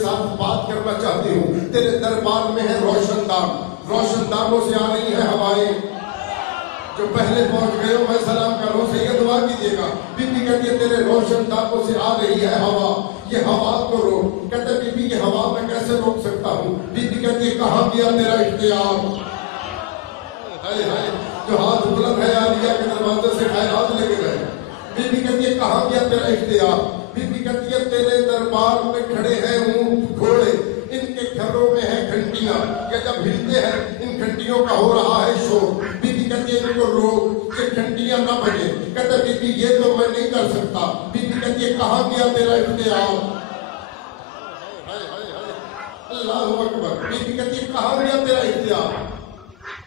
ساتھ بات کرنا چاہتی ہوں. تیرے دربار میں ہے روشن دان، روشن دانوں سے آ رہی ہے ہوائیں. جو پہلے پہنچ گئے ہو میں سلام کر رہا ہوں، سے یہ دعا کیجیے گا. بی بی کہتی ہے تیرے روشن دانوں سے آ رہی ہے ہوا، یہ ہوا کو روک. کہتے بی بی یہ ہوا میں کیسے روک سکتا ہوں؟ بی بی کہتی ہے کہاں گیا تیرا اختیار؟ جو ہاتھ بلند ہے عالیہ کے دروازے سے خیرات لے کے گئے. بی بی کہتی ہے کہاں گیا تیرا اختیار؟ بی بی کہتی ہے تیرے دربار میں کھڑے ہیں اونٹ گھوڑے، ان کے گھروں میں ہیں گھنٹیاں، کہ جب ہلتے ہیں ان گھنٹیوں کا ہو رہا ہے شور. بی بی کہتی ہے ان کو روک کہ گھنٹیاں نہ بجے. کہتے بی بی یہ تو میں نہیں کر سکتا. بی بی کہتی ہے کہاں گیا تیرا اختیار؟ اللہ اکبر. بی بی کہتی ہے کہاں گیا تیرا اختیار؟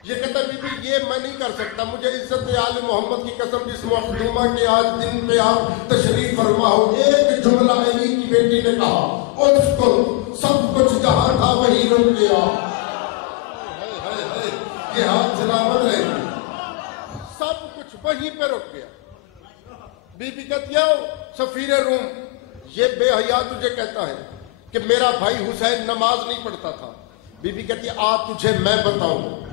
یہ کہتا بی بی یہ میں نہیں کر سکتا، مجھے عزت آل محمد کی قسم جس مخدومہ کے آج دن پہ آپ تشریف فرما ہو. ایک جملہ علی کی بیٹی نے کہا اس کو سب کچھ جہاں تھا وہی رک گیا. یہ ہاتھ سلامت رہے گی، سب کچھ وہیں پہ رک گیا. بی بی کہتی ہے سفیر روم یہ بے حیا تجھے کہتا ہے کہ میرا بھائی حسین نماز نہیں پڑھتا تھا. بی بی کہتی ہے آ تجھے میں بتاؤں،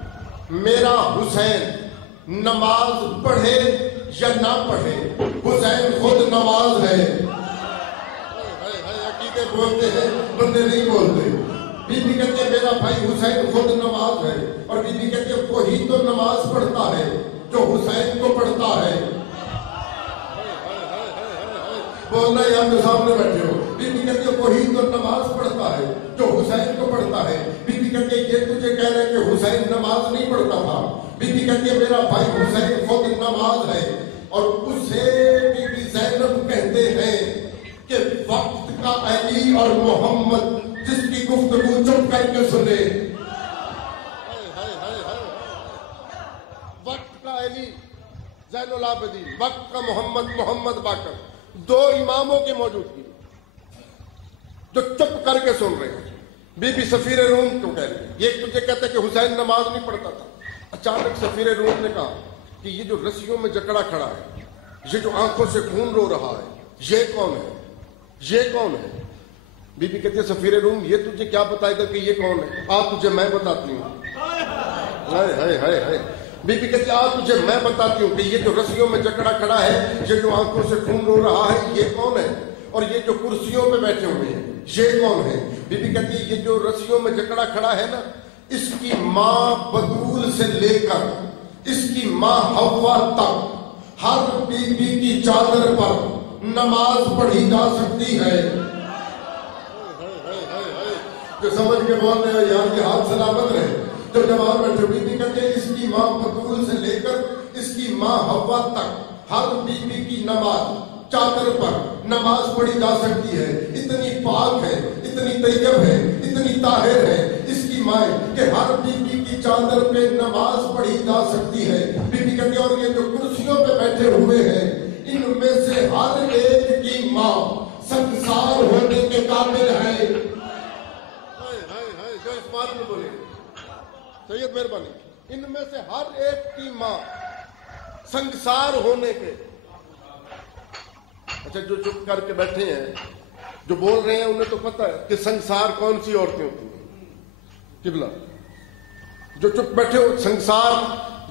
میرا حسین نماز پڑھے یا نہ پڑھے حسین خود نماز ہے. عقیدے بولتے ہیں بندے نہیں بولتے. بی بی کہتے ہیں میرا بھائی حسین خود نماز ہے. اور بی بی کہتے ہیں وہی تو نماز پڑھتا ہے جو حسین کو پڑھتا ہے. بولنا یہاں کے سامنے بیٹھے ہو. بی بی کہتی ہے وہی تو نماز پڑھتا ہے جو حسین کو پڑھتا ہے. بی بی کہتی ہے یہ تجھے کہہ رہے کہ حسین نماز نہیں پڑھتا تھا. بی بی کہتی ہے میرا بھائی حسین خود نماز ہے. اور اسے بی بی زینب کہتے ہیں کہ وقت کا علی اور محمد جس کی گفتگو چپ کر کے سنے. وقت کا علی زین العابدین، وقت کا محمد محمد باقر، دو اماموں کی موجودگی جو چپ کر کے سن رہے ہیں. بی بی سفیر روم کو کہہ رہے ہیں یہ تجھے کہتا ہے کہ حسین نماز نہیں پڑھتا تھا. اچانک سفیر روم نے کہا کہ یہ جو رسیوں میں جکڑا کھڑا ہے، یہ جو آنکھوں سے خون رو رہا ہے، یہ کون ہے؟ یہ کون ہے؟ بی بی کہتی ہے سفیر روم یہ تجھے کیا بتائے گا کہ یہ کون ہے؟ آ تجھے میں بتاتی ہوں. بی بی کہتی ہے آ تجھے میں بتاتی ہوں کہ یہ جو رسیوں میں جکڑا کھڑا ہے، یہ جو آنکھوں سے خون رو رہا ہے، یہ کون ہے؟ اور یہ جو کرسیوں پہ بیٹھے ہوئے ہیں یہ کون ہے؟ بی بی کہتی ہے یہ جو رسیوں میں جکڑا کھڑا ہے نا، اس کی ماں بطول سے لے کر اس کی ماں حوا تک ہر بی بی کی چادر پر نماز پڑھی جا سکتی ہے. جو سمجھ کے بول رہے ہیں یار یہ ہاتھ سلامت رہے. جو جواب بیٹھے بی بی کہتے ہیں اس کی ماں بطول سے لے کر اس کی ماں حوا تک ہر بی بی کی نماز چادر پر نماز پڑھی جا سکتی ہے. اتنی پاک ہے، اتنی طیب ہے، اتنی طاہر ہے اس کی ماں کہ ہر بی بی کی چادر پہ نماز پڑھی جا سکتی ہے. بی بی کہتی ہے اور یہ جو کرسیوں پہ بیٹھے ہوئے ہیں ان میں سے ہر ایک کی ماں سنسار ہونے کے قابل ہے. جو اس بات میں بولے سید مہربانی، ان میں سے ہر ایک کی ماں سنسار ہونے کے. اچھا جو چپ کر کے بیٹھے ہیں جو بول رہے ہیں انہیں تو پتہ ہے کہ سنسار کون سی عورتیں ہوتی ہیں. قبلہ جو چپ بیٹھے ہو، سنسار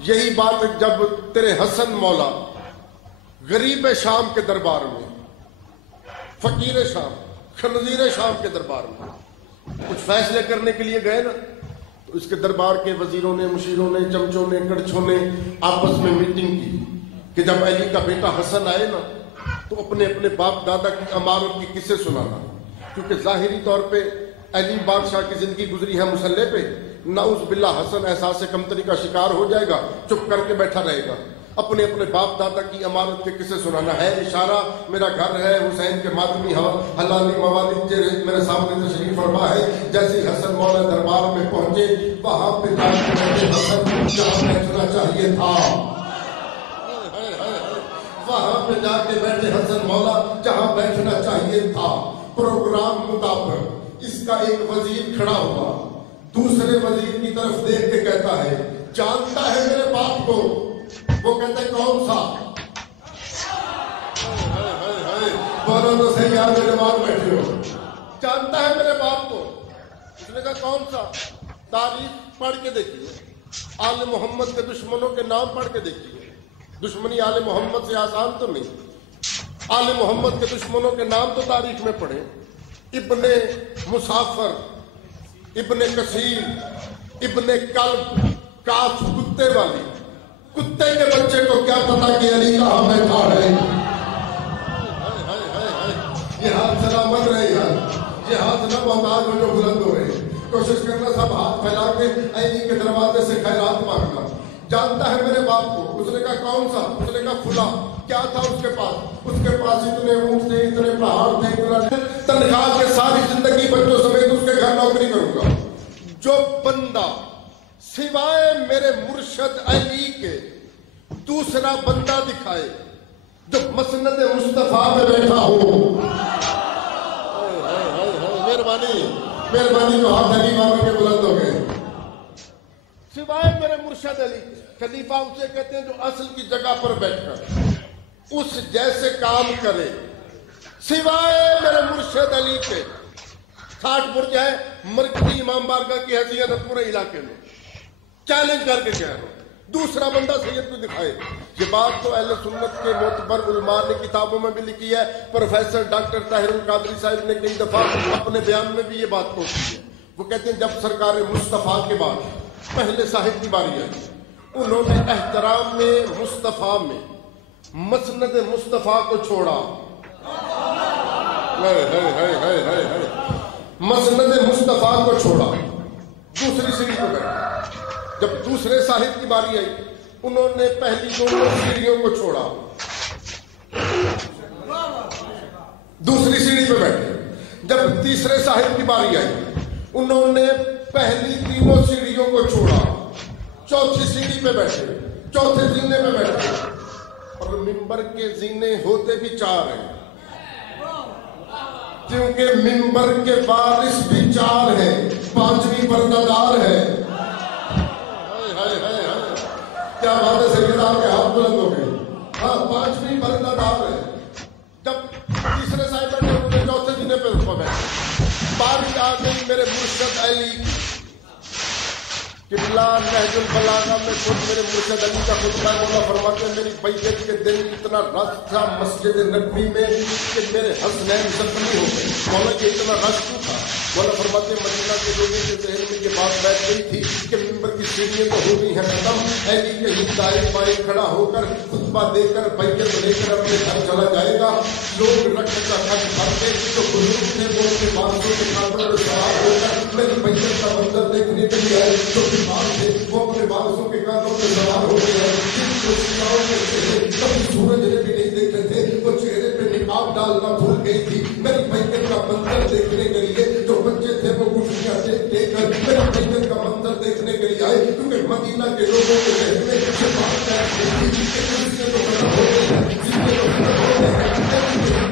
یہی بات ہے جب تیرے حسن مولا غریب شام کے دربار میں، فقیر شام، خنزیر شام کے دربار میں کچھ فیصلے کرنے کے لیے گئے نا، تو اس کے دربار کے وزیروں نے، مشیروں نے، چمچوں نے، کڑچھوں نے آپس میں میٹنگ کی کہ جب علی کا بیٹا حسن آئے نا تو اپنے اپنے باپ دادا کی امارت کی قصے سنانا. کیونکہ ظاہری طور پہ علی بادشاہ کی زندگی گزری ہے مسلح پہ، نعوذ باللہ حسن احساس کمتری کا شکار ہو جائے گا، چپ کر کے بیٹھا رہے گا. اپنے اپنے باپ دادا کی امارت کے قصے سنانا ہے. اشارہ میرا گھر ہے حسین کے ماتمی حلالی موالد میرے سامنے تشریف فرما ہے. جیسے حسن مولا دربار میں پہنچے وہاں پہ جا کے بیٹھے حسن جہاں بیٹھنا چاہیے تھا، وہاں پہ جا کے بیٹھے حسن مولا جہاں بیٹھنا چاہیے تھا. پروگرام مطابق اس کا ایک وزیر کھڑا ہوا، دوسرے وزیر کی طرف دیکھ کے کہتا ہے جانتا ہے میرے باپ کو؟ وہ کہتا ہے کون سا؟ بولو تو صحیح، یار میرے باپ بیٹھے ہو. جانتا ہے میرے باپ کو؟ اس نے کہا کون سا؟ تاریخ پڑھ کے دیکھیے، آل محمد کے دشمنوں کے نام پڑھ کے دیکھیے. دشمنی آل محمد سے آسان تو نہیں. آل محمد کے دشمنوں کے نام تو تاریخ میں پڑھے. ابن مسافر، ابن کثیر، ابن کلب، کاف کتے والی. کتے کے بچے کو کیا پتا کہ علی کہاں بیٹھا ہے؟ یہ ہاتھ سلامت رہے یار، یہ ہاتھ نہ محتاج ہو جو بلند ہو رہے. کوشش کرنا سب ہاتھ پھیلا کے علی کے دروازے سے خیرات مانگنا. جانتا ہے میرے باپ کو؟ اس نے کہا کون سا؟ اس نے کہا فلاں. کیا تھا اس کے پاس؟ اس کے پاس اتنے اونٹ تھے، اتنے پہاڑ تھے، اتنا تنخواہ کے ساری زندگی بچوں سمیت اس کے گھر نوکری کروں گا. جو بندہ سوائے میرے مرشد علی کے دوسرا بندہ دکھائے جو مسند مصطفیٰ میں بیٹھا ہو، مہربانی مہربانی جو ہاتھ علی مانگ کے بلند ہو گئے، سوائے میرے مرشد علی کے. خلیفہ اسے کہتے ہیں جو اصل کی جگہ پر بیٹھ کر اس جیسے کام کرے. سوائے میرے مرشد علی کے 60 برج ہے، مرکزی امام بارگاہ کی حیثیت ہے پورے علاقے میں. چیلنج کر کے کہہ رہا ہوں دوسرا بندہ سید کو دکھائے. یہ بات تو اہل سنت کے معتبر علماء نے کتابوں میں بھی لکھی ہے. پروفیسر ڈاکٹر طاہر القادری صاحب نے کئی دفعہ اپنے بیان میں بھی یہ بات پہنچی ہے. وہ کہتے ہیں جب سرکار مصطفیٰ کے بعد پہلے صاحب کی باری آئی، انہوں نے احترام میں مصطفیٰ میں مسند مصطفیٰ کو چھوڑا. مسند مصطفیٰ کو چھوڑا، دوسری سیڑھی کو بیٹھا. جب دوسرے صاحب کی باری آئی، انہوں نے پہلی دونوں سیڑھیوں کو چھوڑا، دوسری سیڑھی پہ بیٹھے. جب تیسرے صاحب کی باری آئی، انہوں نے پہلی تینوں سیڑھیوں کو چھوڑا، چوتھی سیڑھی پہ بیٹھے، چوتھے زینے پہ بیٹھے. اور ممبر کے زینے ہوتے بھی 4 ہیں، کیونکہ ممبر کے وارث بھی 4 ہیں، 5ویں پردہ دار ہے. کیا بات ہے سیدہ کے ہاتھ بلند ہو گئے. ہاں 5ویں پردہ دار ہے. جب تیسرے صاحب بیٹھے انہوں نے چوتھے زینے پہ اس پر بیٹھے. باری آ گئی میرے مرشد علی قبلہ. نہج البلاغہ میں خود میرے مرشد علی کا خطبہ مولا فرماتے ہیں میری بیعت کے دن اتنا رش تھا مسجد نبوی میں کہ میرے حسنین زخمی ہو گئے. مولا یہ اتنا رش کیوں تھا؟ مولا فرماتے ہیں مدینہ کے لوگوں کے ذہن میں یہ بات بیٹھ گئی تھی کہ ممبر کی سیڑھیاں تو ہو گئی ہیں ختم. علی کے ہی دائیں بائیں کھڑا ہو کر خطبہ دے کر بیعت لے کر اپنے گھر چلا جائے گا. لوگ رکھ کا خط بھرتے جو بزرگ تھے وہ اپنے بارشوں کے کھاتوں میں سوار ہو کر میری بیعت کا منظر دیکھنے کے لیے آئے. جو بیمار تھے وہ اپنے بارشوں کے کھاتوں میں سوار ہو گئے ہیں. جن کو سیاؤں کے چہرے کبھی سورج نے بھی نہیں دیکھے تھے وہ چہرے پہ نقاب ڈالنا بھول گئی تھی. میری بیعت کا منظر دیکھنے کے لیے جو بچے تھے وہ گٹھیاں دے کر میری بیعت کا منظر دیکھنے کے لیے آئے. کیونکہ مدینہ کے لوگوں کے ذہن میں یہ بات بیٹھ گئی تھی کہ اس سے تو ختم ہو گئے ہیں، جس سے تو ختم ہو گئے ہیں.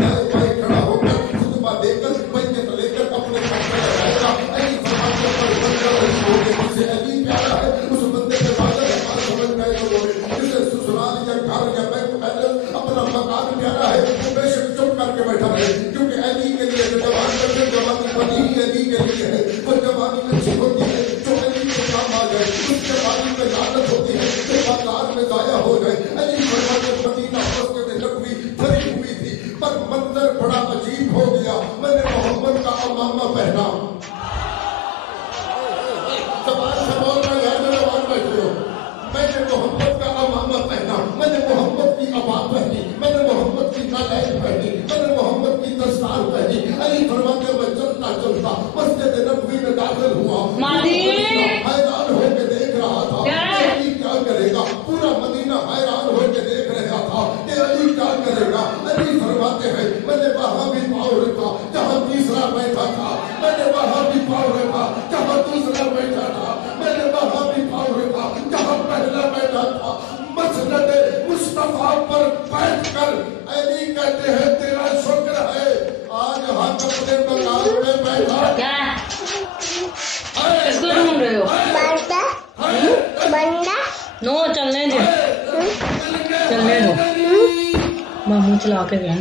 دائیں بائیں کھڑا ہو کر خطبہ دے کر بیعت لے کر اپنے گھر چلا جائے گا. علی فرماتے پر بندہ نہیں ہو گئے جسے علی پیارا ہے اس بندے کے بعد ہمارا سمجھ گئے لوگوں نے جسے سسرال یا گھر یا بینک بیلنس اپنا مکان پیارا ہے وہ بے شک چپ کر کے بیٹھا رہے. کیونکہ علی کے لیے جوان کرتے جوانی بنی علی کے لیے ہے. وہ جوانی اچھی ہوتی ہے جو علی کے کام آ جائے، اس جوانی میں لعنت ہوتی ہے جو بازار میں ضائع ہو جائے. علی فرماتے مدینہ مسجد نبوی بھری ہوئی تھی پر منظر بڑا عجیب ہو گیا. میں نے محمد کا امامہ پہنا. میں نے محمد کا امامہ پہنا، میں نے محمد کی عبا پہنی، میں نے محمد کی نالین پہنی، میں نے محمد کی دستار پہنی. علی فرماتے میں چلتا چلتا مسجد نبوی میں داخل ہوا. حیران ہو کے دیکھ رہا تھا کہ علی کیا کرے گا. پورا مدینہ حیران ہو کے دیکھ رہا تھا کہ علی کیا کرے گا. علی فرماتے ہیں میں نے وہاں بھی پاؤں رکھا جہاں تیسرا بیٹھا تھا، میں نے وہاں بھی پاؤں رکھا جہاں دوسرا بیٹھا تھا، میں نے وہاں بھی پاؤں رکھا جہاں پہلا بیٹھا تھا. مسند مصطفیٰ پر بیٹھ کر علی کہتے ہیں تیرا شکر ہے آج ہم اپنے مقام پہ بیٹھا. کیا کس کو ڈھونڈ رہے ہو؟ بندہ نو چلنے دو، چلنے دو. ماموں چلا کے گئے.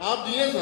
آپ دیے سر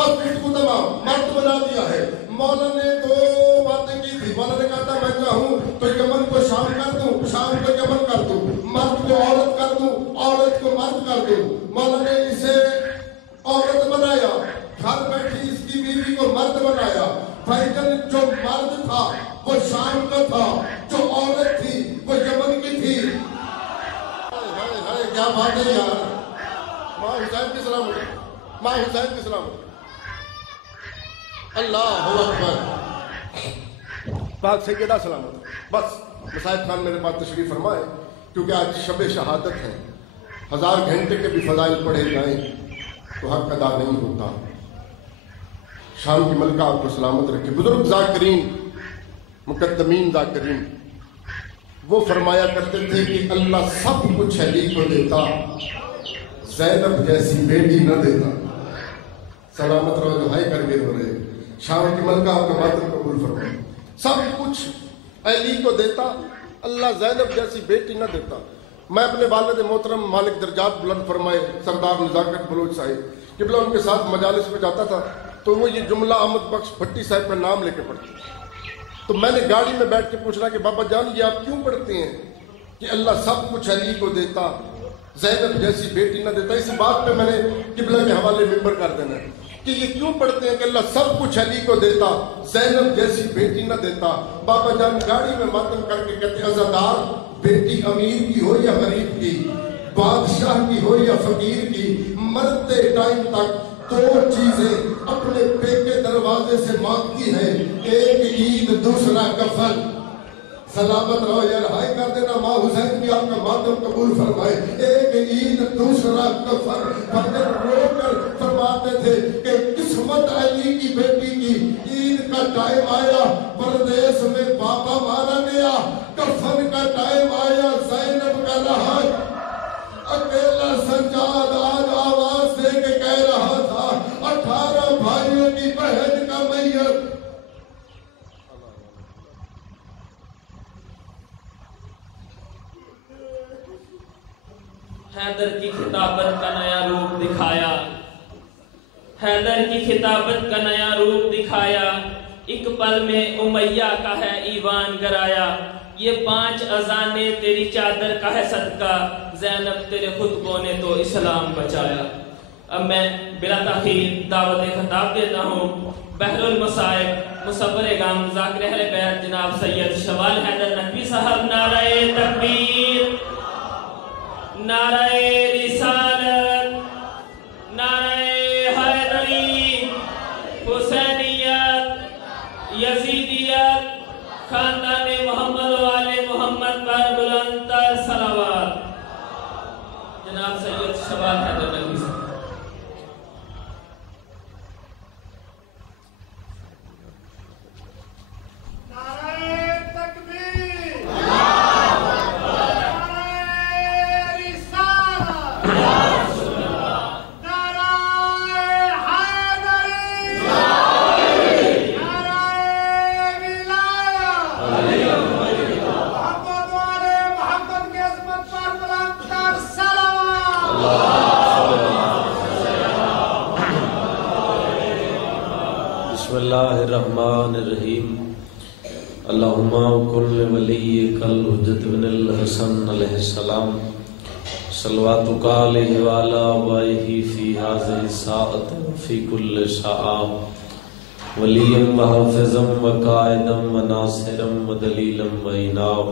بس اس کو تمام مرد بنا دیا ہے. مولا نے دو باتیں کی تھی. مولا نے کہا تھا میں چاہوں تو یمن کو شام کر دوں, شام کو یمن کر دوں, مرد کو عورت کر دوں, عورت کو مرد کر دوں. مولا نے اسے عورت بنایا, گھر بیٹھی اس کی بیوی کو مرد بنایا. بھائی جان جو مرد تھا وہ شام کا تھا, جو عورت تھی وہ یمن کی تھی. کیا بات ہے یار. ماں حسین کی سلامت, ماں حسین کی سلامت. اللہ اکبر. پاک سیدہ سلامت. بس مساعد خان میرے پاس تشریف فرمائے, کیونکہ آج شب شہادت ہے. 1000 گھنٹے کے بھی فضائل پڑھے جائیں تو حق ادا نہیں ہوتا. شام کی ملکہ آپ کو سلامت رکھے. بزرگ ذاکرین, مقدمین ذاکرین, وہ فرمایا کرتے تھے کہ اللہ سب کچھ علی کو دیتا, زینب جیسی بیٹی نہ دیتا. سلامت رہو جو ہائی کر کے رو رہے. شام کی ملکہ آپ کا ماتم قبول فرمائے. سب کچھ علی کو دیتا, اللہ زینب جیسی بیٹی نہ دیتا. میں اپنے والد محترم مالک درجات بلند فرمائے سردار نزاکت بلوچ صاحب قبلہ ان کے ساتھ مجالس میں جاتا تھا تو وہ یہ جملہ احمد بخش بھٹی صاحب کا نام لے کے پڑھتے. تو میں نے گاڑی میں بیٹھ کے پوچھنا کہ بابا جان یہ آپ کیوں پڑھتے ہیں کہ اللہ سب کچھ علی کو دیتا, زینب جیسی بیٹی نہ دیتا. اسی بات پہ میں نے قبلہ کے حوالے ممبر کر دینا ہے کہ یہ کیوں پڑھتے ہیں کہ اللہ سب کچھ علی کو دیتا, زینب جیسی بیٹی نہ دیتا. بابا جان گاڑی میں ماتم کر کے کہتے عزادار بیٹی امیر کی ہو یا غریب کی, بادشاہ کی ہو یا فقیر کی, مرتے ٹائم تک دو چیزیں اپنے پے کے دروازے سے مانگتی ہیں, ایک عید دوسرا کفن. سلامت رہو یار ہائی کر دینا. ماں حسین کی آپ کا ماتم قبول فرمائے. ایک عید دوسرا کفن. فجر رو کر فرماتے تھے کہ قسمت علی کی بیٹی کی, عید کا ٹائم آیا پردیس میں بابا مارا گیا, کفن کا ٹائم آیا زینب کا رہا. اکیلا سجاد آج آواز دے کے کہہ رہا تھا 18 بھائیوں کی بہن کا میت. حیدر کی خطابت کا نیا روپ دکھایا, حیدر کی خطابت کا نیا روپ دکھایا. ایک پل میں امیہ کا ہے ایوان گرایا, یہ 5 اذانیں تیری چادر کا ہے صدقہ, زینب تیرے خطبوں نے تو اسلام بچایا. اب میں بلا تاخیر دعوت خطاب دیتا ہوں بحر المصائب مصور گام ذاکر اہل بیت جناب سید شوال حیدر نقوی صاحب. نعرہ تکبیر, نعرہ رسالت, نعرہ حیدری, حسینیت, یزیدیت, خاندان محمد و آل محمد پر بلند تر صلوات. جناب سید شوال حیدر نقوی صاحب. الرحمن الرحیم. اللہم کل ولیک الحجت بن الحسن علیہ السلام صلواتک علیہ وعلی آبائہ فی هذه الساعۃ وفی کل ساعۃ ولیا وحافظا وقائدا وناصرا ودلیلا وعناء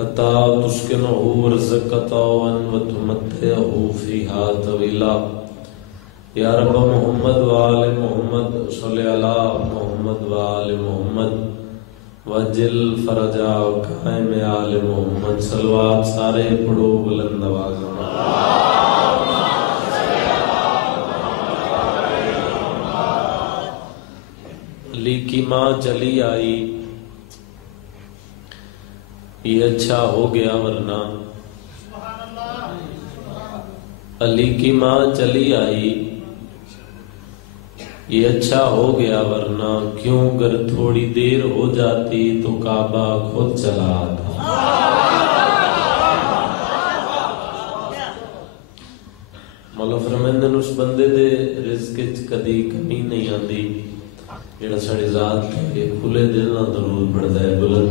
حتی تسکنہ ورزقہ وتمتعہ فیہا طویلا. یا رب محمد وآل محمد صلی علی محمد وآل محمد وجل فرجا قائم آل محمد. صلوات سارے پڑھو بلند آواز میں. علی کی ماں چلی آئی, یہ اچھا ہو گیا ورنہ. علی کی ماں چلی آئی, یہ اچھا ہو گیا ورنہ کیوں گر تھوڑی دیر ہو جاتی تو کعبہ خود چلا آتا. مولا فرمائندے نے اس بندے دے رزق وچ کدی کمی نہیں آندی جڑا ساڈی ذات تے کھلے دل نال درود پڑھدا ہے. بلند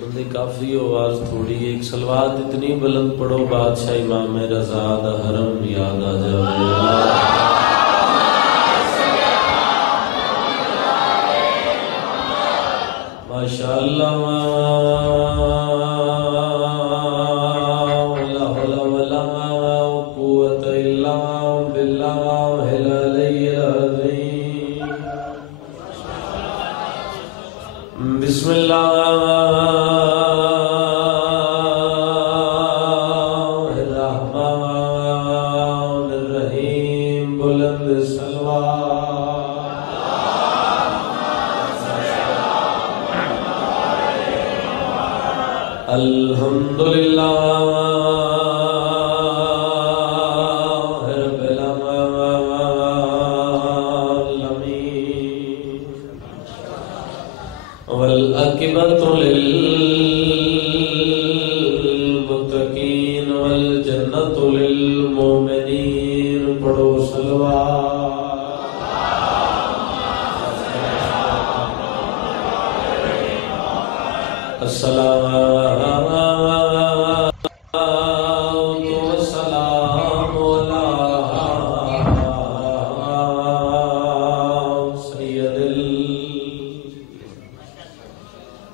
بندے کافی آواز تھوڑی ہے. ایک صلوات اتنی بلند پڑھو بادشاہ امام رضا دا حرم یاد آ جائے. ماشاء اللہ لا حول ولا قوت الا بالله العلی العظیم. بسم اللہ الرحمن الرحیم. بلند الحمدللہ رب العالمین والعاقبۃ للمتقین والجنۃ للمؤمنین. پڑھو صلوات. السلام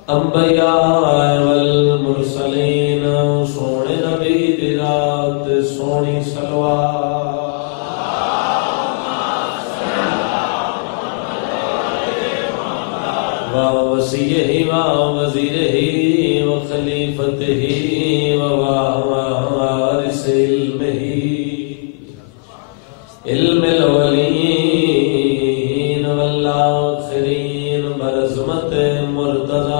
انبیاء والمرسلین. سونے نبی دی رات سونی صلوات ووصیہ ووزیرہ وخلیفتہ ووارث علمہ علم الاولین والآخرین برزمت مرتضی.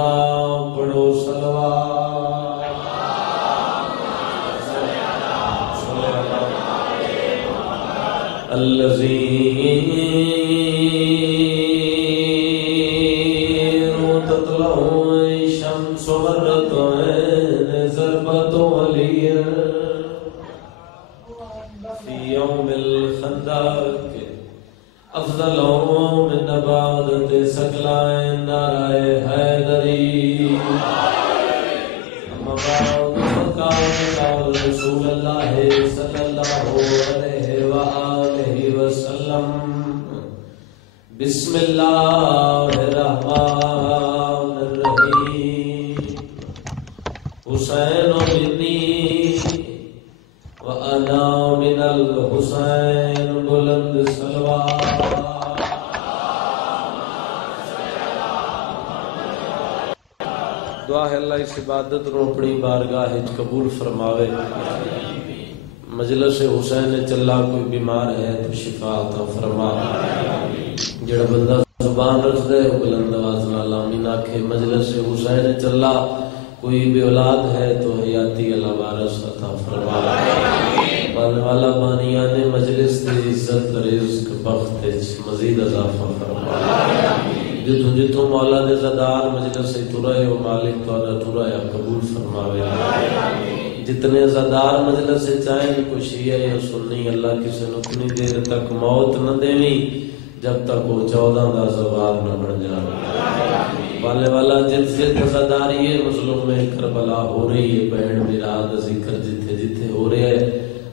پڑھو صلوات. الذین تطلع الشمس مرت ضربۃ علی فی یوم الخندق افضل من عبادت سکلائن نعرہ حیدری. اما بعد فقال رسول اللہ صلی اللہ علیہ وآلہ وسلم بسم اللہ الرحمن الرحیم. حسین منی وانا من الحسین. بلند صلوات. دعا ہے اللہ اس عبادت رو اپنی بارگاہ قبول فرماوے. مجلس حسین چلا کوئی بیمار ہے تو شفا عطا فرما. جڑا بندہ زبان رکھ دے بلند آواز نال آمین آکھے. مجلس حسین چلا کوئی بے اولاد ہے تو حیاتی اللہ وارث عطا فرما. پالنے والا بانیان مجلس دی عزت رزق بخت مزید اضافہ فرما. جتوں جتوں مولا دے زدار مجلس سے ترائے و مالک تو ترائے قبول فرماوے. جتنے زدار مجلس سے چاہیں کوئی شیعہ یا سنی اللہ کسی نے اتنی دیر تک موت نہ دینی جب تک وہ 14 دا زوال نہ بن جائے. والے والا جت زداری ہے مظلوم میں کربلا ہو رہی ہے. بہن میراد ذکر جتھے جتھے ہو رہے ہے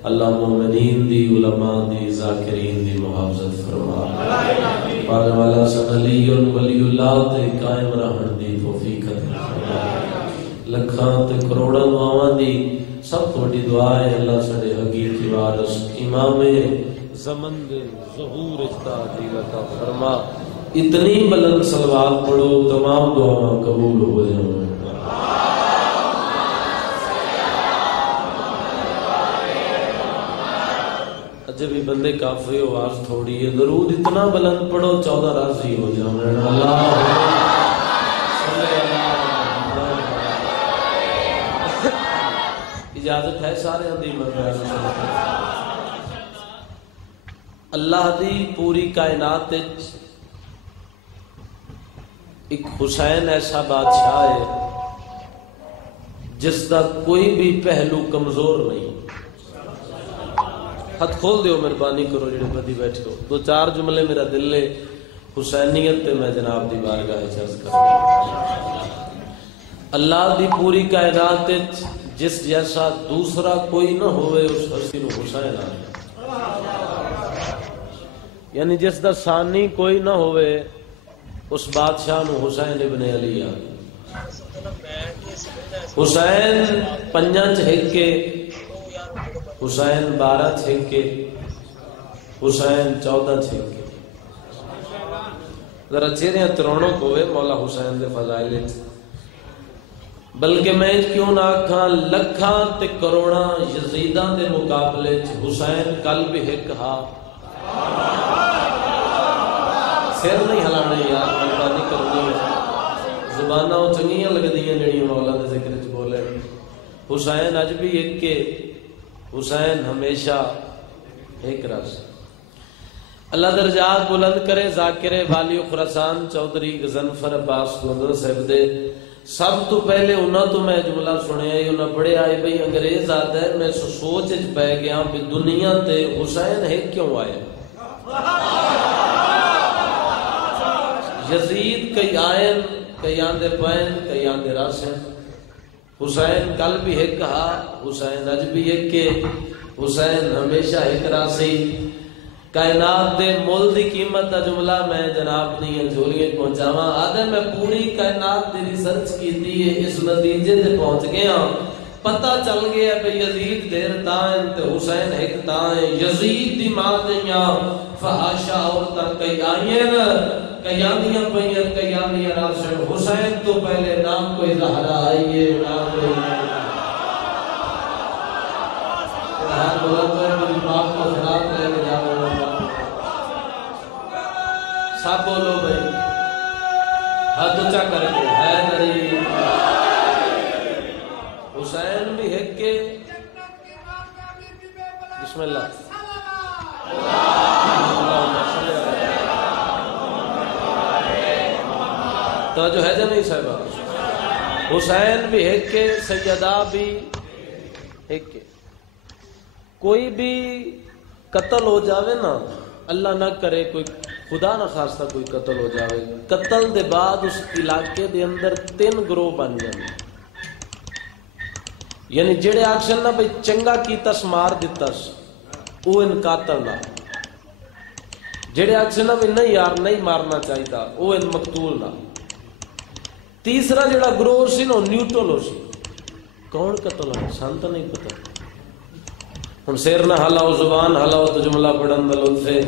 اللہ مومنین دی علماء دی ذاکرین دی محافظت فرما. والے والا سن علی ولی اللہ تے قائم رہن دی توفیق عطا فرما. لکھاں تے کروڑاں دعاواں دی سب تو بڑی دعا ہے اللہ ساڈے حقیقی وارث امام زمن دے ظہور تعجیل عطا فرما. اتنی بلند صلوات پڑھو تمام دعاواں قبول ہو جائیں. جب بھی بندے کافی آواز تھوڑی ہے درود اتنا بلند پڑھو 14 راضی ہو جاؤں. اللہ اجازت ہے سارے دی اللہ دی پوری کائنات ایک حسین ایسا بادشاہ ہے جس کا کوئی بھی پہلو کمزور نہیں. ہاتھ کھول دیو مہربانی کرو جڑے بدی بیٹھے ہو. 2-4 جملے میرا دل ہے حسینیت تے میں جناب دی بارگاہ عرض کروں. اللہ دی پوری کائنات جس جیسا دوسرا کوئی نہ ہوئے اس ہستی نو حسین آ. یعنی جس دا ثانی کوئی نہ ہوئے اس بادشاہ نو حسین ابن علی آ. حسین 5 چھکے، حسین 12 چھکے، حسین 14 چھکے. ذرا چہرے ترونوں ہوئے مولا حسین دے فضائل. بلکہ میں کیوں نہ آکھاں لکھاں تے کروڑاں یزیداں دے مقابلے حسین کل بھی ایک ہا. سر نہیں ہلانے یار، مہربانی کرنی ہے. زباناں چنگیاں لگدیاں جڑیاں مولا دے ذکر وچ بولے. حسین اج بھی ایک کے، حسین ہمیشہ ایک رس. اللہ درجات بلند کرے. ذاکر والی خراسان چودھری غضنفر عباس گوندر صاحب دے سب تو پہلے انہاں تو میں جملہ سنیا ہی انہاں بڑے آئے بھئی انگریز آتا ہے. میں سوچ پہ گیا بھی دنیا تے حسین ہے کیوں آئے. یزید کئی آئین کئی آندے پین کئی آندے راسن. حسین کل بھی ایک کہا، حسین اج بھی ایک کے، حسین ہمیشہ ایک راسی. کائنات دے مول دی قیمت دا جملہ میں جناب دی جھولیاں پہنچاواں. آدھے میں پوری کائنات دی ریسرچ کیتی ہے، اس نتیجے تے پہنچ گیا. پتہ چل گیا کہ یزید دیر تائیں تے حسین ایک تائیں. یزید دی ماں دیاں فحاشا عورتاں کئی آئین کئی آندیاں پئیاں کئی آندیاں راسن. حسین تو پہلے نام کوئی زہرا آئیے نام کوئی ہر بلند ہے میری باپ کو خراب لے کے جاؤ. سب بولو بھائی ہاتھ اونچا کر کے حیدری. حسین بھی ایک کے. بسم اللہ. توجہ ہے جا نہیں صاحبہ. حسین بھی ایک کے، سیدہ بھی ایک کے. کوئی بھی قتل ہو جاوے نا، اللہ نہ کرے کوئی خدا نہ خواستہ کوئی قتل ہو جاوے، قتل دے بعد اس علاقے دے اندر 3 گروہ بن جانے. یعنی جڑے آکشن نہ بھئی چنگا کیتس مار دیتس وہ ان قاتل نہ، جڑے آکشن نہ بھئی نہیں یار نہیں مارنا چاہیتا وہ ان مقتول نہ. تیسرا جڑا گروہ سی نا نیوٹرل ہو سی. کون قتل ہے سان تو نہیں پتہ. ہن سیر نہ ہلاؤ زبان ہلاؤ تو جملہ پڑھن دا لطف ہے.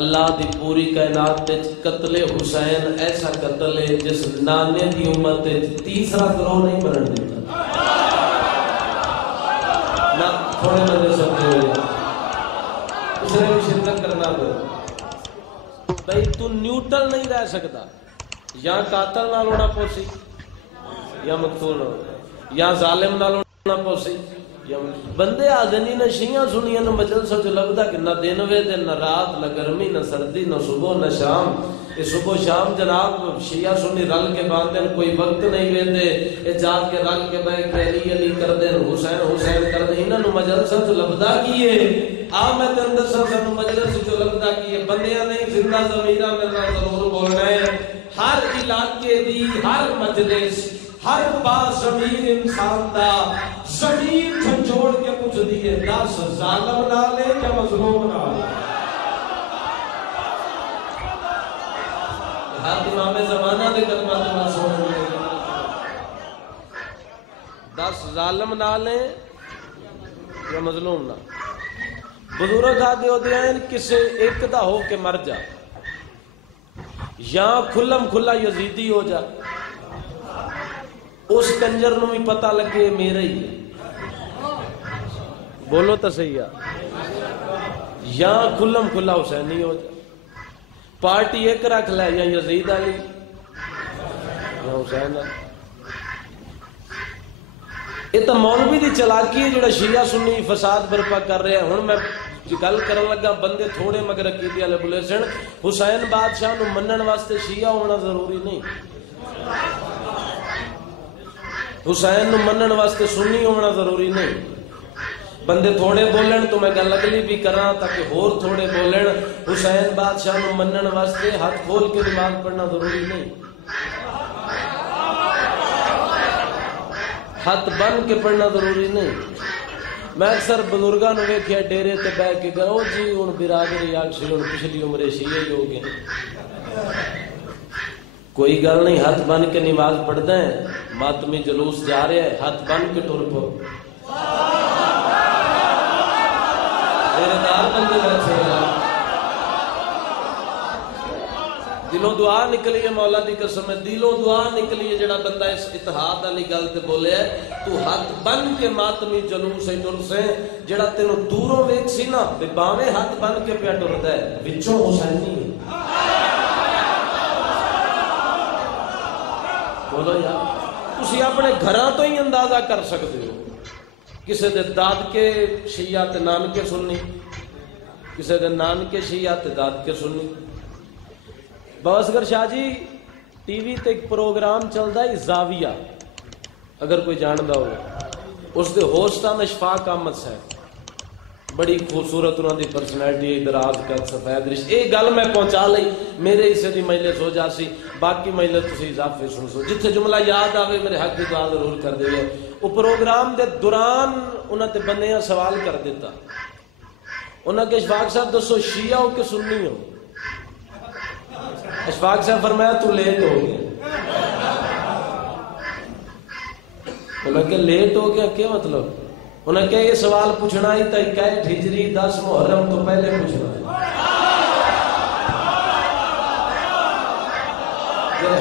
اللہ دی پوری کائنات وچ قتل حسین ایسا قتل ہے جس نانے دی امت وچ تیسرا گروہ نہیں بنن دیتا. نہ تھوڑے بندے سمجھے ہوئے اس نے بھی شرکت کرنا دو. بھائی تو نیوٹرل نہیں رہ سکتا. یا قاتل نال ہونا پوسی یا مقتول نہ ہو، یا ظالم نال ہونا پوسی. بندے آدھنی نہ شیعہ سنیاں نہ مجلسہ جو لگتا کہ نہ دن وے دن نہ رات نہ گرمی نہ سردی نہ صبح نہ شام. یہ صبح شام جناب شیعہ سنی رل کے باندھن کوئی وقت نہیں ویندے. یہ جا کے رل کے بے کے علی علی کر دین حسین حسین کر دین. انہاں نو مجلسہ جو لگتا کیے آمد اندر سب مجلس جو لگتا کیے بندیاں نہیں زندہ ضمیرہ میرا ضرور بولنا ہے. ہر علاقے دی ہر مجلس ہر پاس ضمیر انسان دا ضمیر جھنجھوڑ کے پوچھ دیئے 10 ظالم نہ لے یا مظلوم نہ لے. ہر امام زمانہ دے کلمات اللہ سوڑ لے 10 ظالم نہ لے یا مظلوم نہ. بزرگ آدھے ہوتے ہیں کسے ایک دا ہو کے مر جا یا کھلم کھلا یزیدی ہو جا. اس کنجر نو بھی پتہ لگے میرے ہی. بولو تو صحیح ہے. یا کھلم کھلا حسینی ہو جا. پارٹی ایک رکھ لے یا یزید علی یا حسین علی. یہ تو مولوی دی چلاکی ہے جڑا شیعہ سنی فساد برپا کر رہے ہیں. ہن میں گل کرن لگا بندے تھوڑے مگر عقیدے والے بولے سن حسین بادشاہ نو منن واسطے شیعہ ہونا ضروری نہیں, حسین نو منن واسطے سنی ہونا ضروری نہیں. بندے تھوڑے بولن تو میں گل اگلی بھی کراں تاکہ ہور تھوڑے بولن. حسین بادشاہ نو منن واسطے ہاتھ کھول کے نماز پڑھنا ضروری نہیں, ہاتھ بن کے پڑھنا ضروری نہیں. میں اکثر بزرگاں نو ویکھیا ڈیرے تے بیٹھ کے گئے جی ہن برادری آکسی ہن پچھلی عمرے شیعہ ہو گئے. کوئی گل نہیں, ہاتھ بن کے نماز پڑھدا ہے, ماتمی جلوس جا رہا ہے, ہاتھ بن کے ٹر پو. میرے دار بندے بیٹھے دلوں دعا نکلی ہے, مولا دی قسم ہے دلوں دعا نکلی ہے. جڑا بندہ اس اتحاد والی گل تے بولے ہے تو ہاتھ بن کے ماتمی جلوس ہے ٹر سے. جڑا تینوں دوروں ویکھ سی نا تے باویں ہاتھ بن کے پیا ٹردا ہے, وچوں حسینی ہے. بولو یار, تسی اپنے گھراں تو ہی اندازہ کر سکتے ہو. کسے دے دادکے شیعہ تے نانکے سنی, کسے دے نانکے شیعہ تے دادکے سنی. باواسگر شاہ جی ٹی وی تے ایک پروگرام چلدا ہے زاویہ, اگر کوئی جاندا ہو. اس دے ہوسٹ ہیں اشفاق احمد صاحب, بڑی خوبصورت انہاں دی پرسنالٹی, دراز قد سفید رش. ایک گل میں پہنچا لئی, میرے حصے دی مجلس ہو جاسی, باقی مجلس تسی اضافے سن سو. جتھے جملہ یاد آوے میرے حق دی دعا ضرور کر دیو. وہ پروگرام دے دوران انہاں تے بندیاں سوال کر دیتا, انہاں کہ اشفاق صاحب دسو شیعہ ہو کہ سنی ہو؟ اشفاق صاحب فرمایا تو لیٹ ہو گیا. انہوں نے کہا لیٹ ہو گیا کیا مطلب؟ انہوں نے کہا یہ سوال پوچھنا ہی تھا 21 ہجری 10 محرم تو پہلے پوچھنا ہے.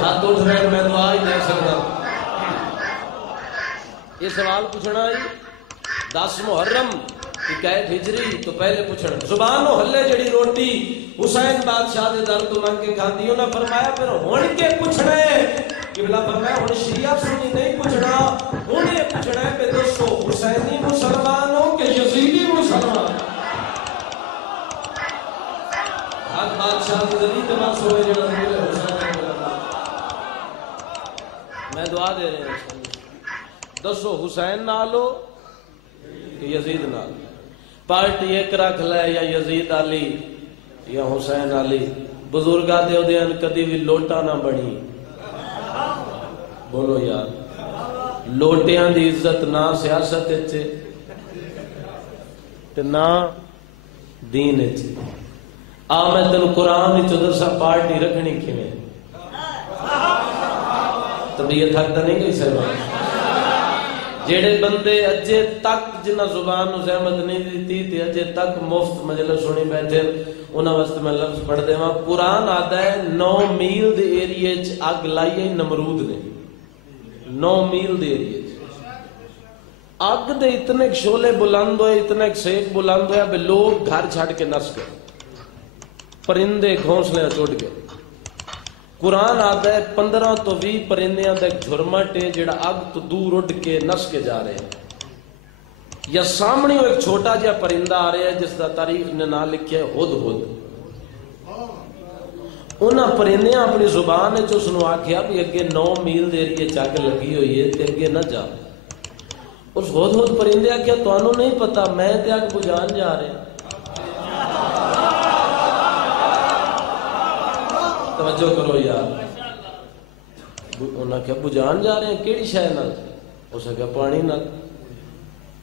ہاتھ اٹھ رہے میں دعا ہی دے سکتا. یہ سوال پوچھنا ہی 10 محرم 21 ہجری تو پہلے پوچھنا. زبان و حلے جڑی روٹی حسین بادشاہ دے در تو منگ کے کھاندی. انہوں نے فرمایا پھر ہون کے پوچھنا ہے. قبلہ فرمایا ہون شیعہ سنی نہیں پوچھنا, انہیں پوچھنا ہے کہ دوستو حسینی مسلمان ہو کہ یزیدی مسلمان. حق بادشاہ دی ذریعہ تمام سوئے جڑا حسین. میں دعا دے رہے ہیں دسو حسین نالو کہ یزید نال؟ پارٹی ایک رکھ لے, یا یزید علی یا حسین علی. بزرگاں دے اودیاں کدی بھی لوٹا نہ بنی. بولو یار, لوٹیاں دی عزت نہ سیاست وچ تے نہ دین وچ. آ میں تینوں قرآن وچ دسا پارٹی رکھنی کیویں. طبیعت حق تے نہیں گئی صاحب. جیڑے بندے اجے تک جنہ زبان نو زحمت نہیں دیتی تے اجے تک مفت مجلس سنی بیٹھے, انہاں واسطے میں لفظ پڑھ دیواں. قرآن آتا ہے 9 میل دے ایریے چ اگ لائی ہے نمرود نے. 9 میل دے ایریے اگ دے اتنے شعلے بلند ہوئے, اتنے سیک بلند ہویا بے لوگ گھر چھڑ کے نس گئے, پرندے گھونسلے ٹوٹ گئے. قرآن آتا ہے 15 تو 20 پرندیاں دا ایک جھرمٹ ہے جڑا اگ تو دور اڑ کے نس کے جا رہے ہیں. یا سامنے ایک چھوٹا جہا پرندہ آ رہا ہے جس دا تاریخ نے نام لکھیا ہے ہد ہد. انہاں پرندیاں اپنی زبان ہے جو سنو آکھیا بھی اگے 9 میل دے ایریے چاک لگی ہوئی ہے تے اگے نہ جا. اس ہد ہد پرندے آکھیا تانوں نہیں پتا میں تے اگ بجھان جا رہے ہیں. توجہ کرو یار. انہاں کہا بجھان جا رہے ہیں کیڑی شے نال؟ اس نے کہا پانی نال.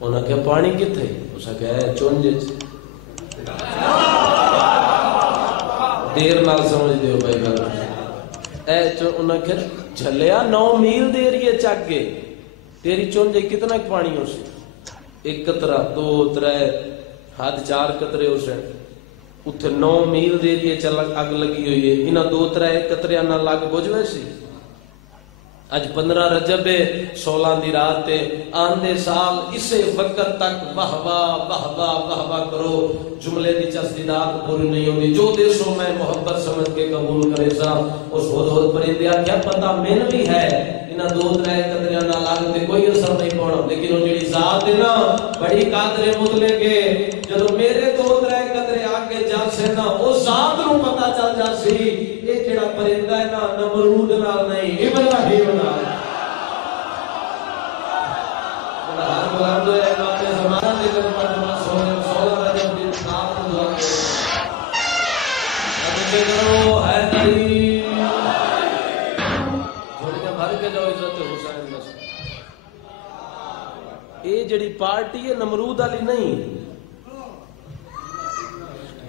انہاں کہا پانی کتھے؟ اس نے کہا چونج وچ. دیر نال سمجھ دیو بھائی گل. انہاں کہا جھلیا 9 میل دے ایریے چک گئے, تیری چونج کتنا پانی ہو سی؟ 1 قطرہ 2 3 حد 4 قطرے ہو سے. اتھے 9 میل دے ایریے چل اگ لگی ہوئی ہے. انہاں 2 3 قطریاں نال لگ بجھ ویسی. اج 15 رجب 16 دی رات آندے سال اسے وقت تک واہ واہ واہ واہ واہ واہ کرو. جملے دی تصدیقات پوری نہیں ہوندی. جو دیسو میں محبت سمجھ کے قبول کرے سا. اس ہد ہد پرندے کیا پتہ مین بھی ہے انہاں دو ترے قدریاں نال لگتے کوئی اثر نہیں پڑنا، لیکن وہ جڑی ذات ہے نا بڑی قادر مطلق ہے، جدو میرے دو ترے قدرے آگے جا سے نا اس ذات نو پتہ چل جا سی یہ جڑا پرندہ ہے نا نمرود نال نہیں ابراہیم نال بڑا ہر بلند ہے اپنے زمانہ دے کر پڑھنا سولہ رجب دن آپ دعا کرو کرو ہے دری تھوڑی جب بھر کے جاؤ عزت حسین بس یہ جڑی پارٹی ہے نمرود والی نہیں،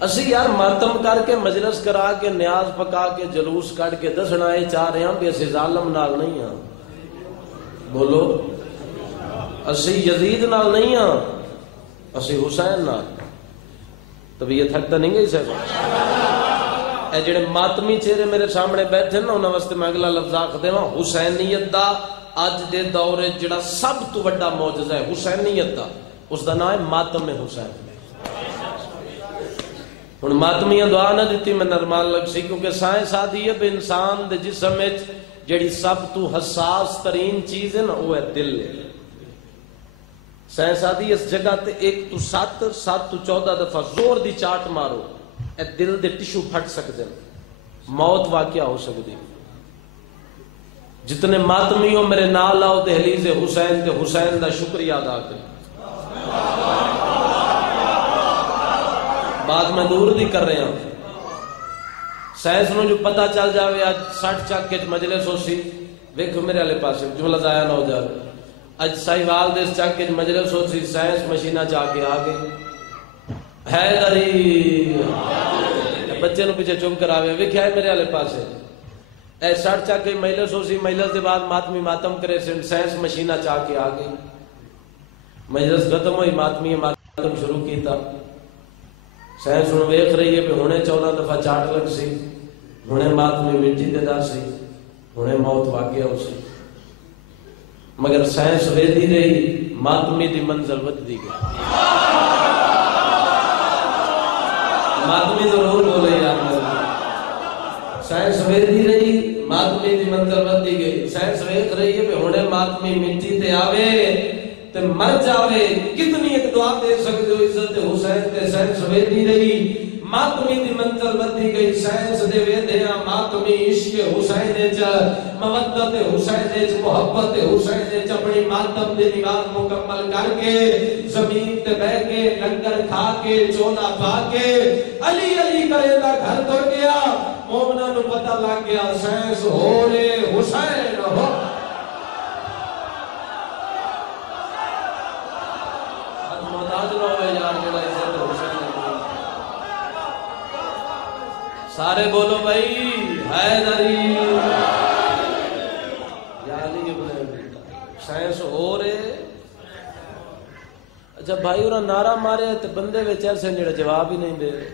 اسی یار ماتم کر کے مجلس کرا کے نیاز پکا کے جلوس کٹ کے دسنا یہ چاہ رہے ہیں بھی اسی ظالم نال نہیں ہاں، بولو اسی یزید نال نہیں ہاں، اسی حسین نال، تو یہ تھکتا نہیں گئی صاحب اے جڑے ماتمی چہرے میرے سامنے بیٹھے نا انہاں واسطے میں اگلا لفظ آکھ دیواں حسینیت دا اج دے دور جڑا سب تو بڑا معجزہ ہے حسینیت دا، اس دا نام ہے ماتم حسین۔ ہن ماتمیاں دعا نہ دیتی میں نرمال لگ سی کیونکہ سائنس آدھی ہے بھی انسان دے جسم وچ جڑی سب تو حساس ترین چیز ہے نا وہ ہے دل ہے۔ سائنس آدھی اس جگہ تے 1 تو 7 7 تو 14 دفعہ زور دی چاٹ مارو اے دل دے ٹشو پھٹ سکتے ہیں، موت واقعہ ہو سکتی۔ جتنے ماتمی ہو میرے نال آؤ دہلیز حسین تے حسین دا شکریہ ادا کریں۔ بات میں دور دی کر رہے ہیں، سائنس نو جو پتہ چل جاوے آج 60 چک کے مجلس ہو سی ویکھو میرے والے پاسے جملہ ضائع نہ ہو جائے، اج سائیوال دے چک کے مجلس ہو سی سائنس مشینہ جا کے آگے حیدری بچے نو پیچھے چپ کراوے ویکھیا ہے میرے والے پاسے اے 60 چک کے مجلس ہو سی مجلس دے بعد ماتمی ماتم کرے سائنس مشینہ چا کے آگے مجلس ختم ہوئی ماتمی ماتم شروع کیتا، سائنس ہوں ویکھ رہی ہے کہ ہونے 14 دفعہ چاٹ لگ سی، ہونے ماتمی مٹی دے دا سی، ہونے موت واقعہ ہو سی، مگر سائنس ویدی رہی ماتمی دی منزل ود دی گئی۔ ماتمی ضرور بولے یار، سائنس ویدی رہی ماتمی دی منزل ود دی گئی۔ سائنس ویکھ رہی ہے کہ ہونے ماتمی مٹی تے آوے تے مر جاوے، کتنی ایک دعا دے سکتے ہو عزت حسین تے سائنس ویدی رہی ماتمی دی منزل بدی گئی۔ سائنس دے ویدیاں ماتمی عشق حسین وچ مودت حسین وچ محبت حسین وچ اپنی ماتم دی نماز مکمل کر کے زمین تے بیٹھ کے لنگر کھا کے چولا پا کے علی علی کرے دا گھر تر گیا، مومناں نو پتہ لگ گیا سائنس ہو رے حسین ہو۔ سارے بولو بھائی حیدری یا علی ابن سائنس ہو رہے۔ اچھا بھائی اور نعرہ مارے تے بندے وچ ایسے جڑا جواب ہی نہیں دے رہے۔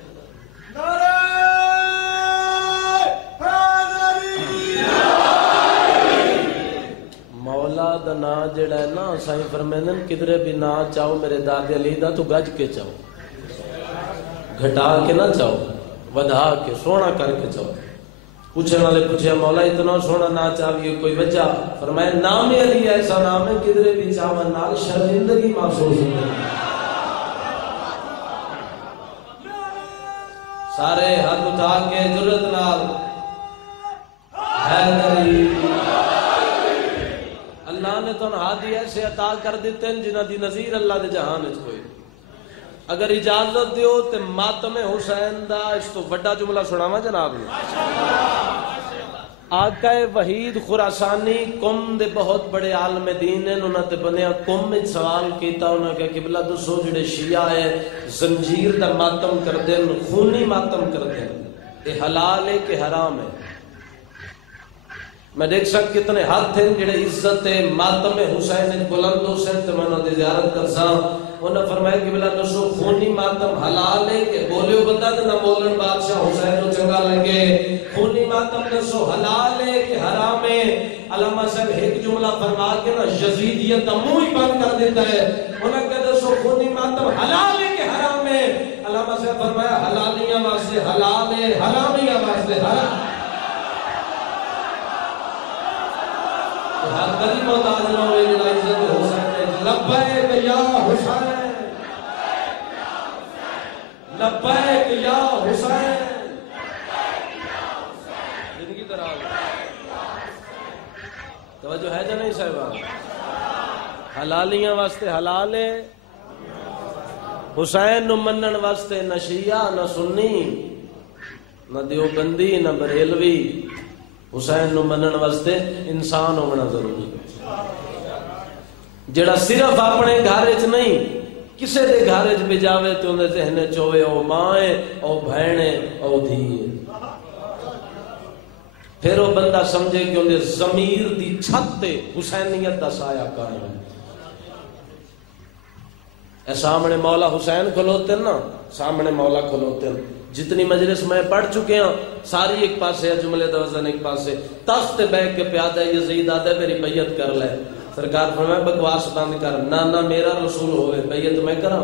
مولا دا نا جڑا ہے نا سائیں فرمیندن کدھرے بھی نا چاہو میرے دادے علی دا تو گج کے چاہو، گھٹا کے نہ چاہو، ودھا کے سونا کر کے چاہو۔ پوچھنے والے پوچھے مولا اتنا سونا نہ چاہیے کوئی وجہ؟ فرمائے نام علی ایسا نام ہے کدھرے بھی چاہو نال شرمندگی محسوس ہوتی۔ سارے ہاتھ اٹھا کے جرت نال حیدری۔ اللہ نے تو ہادی ایسے عطا کر دیتے ہیں جنہ دی نظیر اللہ دے جہان وچ کوئی۔ اگر اجازت دیو تے ماتم حسین دا اس تو بڑا جملہ سناواں جناب نے۔ آقا وحید خراسانی قوم دے بہت بڑے عالم دین ہیں، انہوں نے بنیا قوم میں سوال کیتا، انہوں نے کہا قبلہ دسو جڑے شیعہ ہے زنجیر دا ماتم کر دیں، خونی ماتم کر دیں، یہ حلال ہے کہ حرام ہے؟ میں دیکھ سکتا کتنے ہاتھ ہیں جڑے عزت ماتم حسین بلند حسین تے میں انہوں نے زیارت کر سا، انہوں نے فرمایا کہ بلا دسو خونی ماتم حلال ہے کہ بولیو بتا دے نہ بولن بادشاہ حسین کو چنگا لگے، خونی ماتم دسو حلال ہے کہ حرام ہے؟ علامہ صاحب ایک جملہ فرما کے نا یزیدیت کا منہ ہی بند کر دیتا ہے، انہوں نے کہا دسو خونی ماتم حلال ہے کہ حرام ہے؟ علامہ صاحب فرمایا حلالیاں واسطے حلال ہے، حرامیاں واسطے حرام۔ کلی محتاج نہ ہوئے جڑا عزت حسین لبیک یا حسین لبیک یا حسین زندگی دراز توجہ ہے یا نہیں صاحبہ حلالیاں واسطے حلال ہے حسین نو منن واسطے نہ شیعہ نہ سنی نہ دیوبندی نہ بریلوی حسین نو منن واسطے انسان ہونا ضروری جڑا صرف اپنے گھر وچ نہیں کسے دے گھر وچ بھی جاوے تے اون دے ذہن وچ ہوے او ماں ہے او بہن ہے او دھی ہے پھر وہ بندہ سمجھے کہ اون دے ضمیر دی چھت تے حسینیت دا سایہ قائم ہے اے سامنے مولا حسین کھلوتے نا سامنے مولا کھلوتے ہیں جتنی مجلس میں پڑھ چکے ہیں ساری ایک پاسے ہے جملے دا وزن ایک پاسے تخت بیٹھ کے پیادہ یزید آدھے میری بیعت کر لے سرکار فرمائے بکواس بند کر نہ میرا رسول ہوئے بیعت میں کرا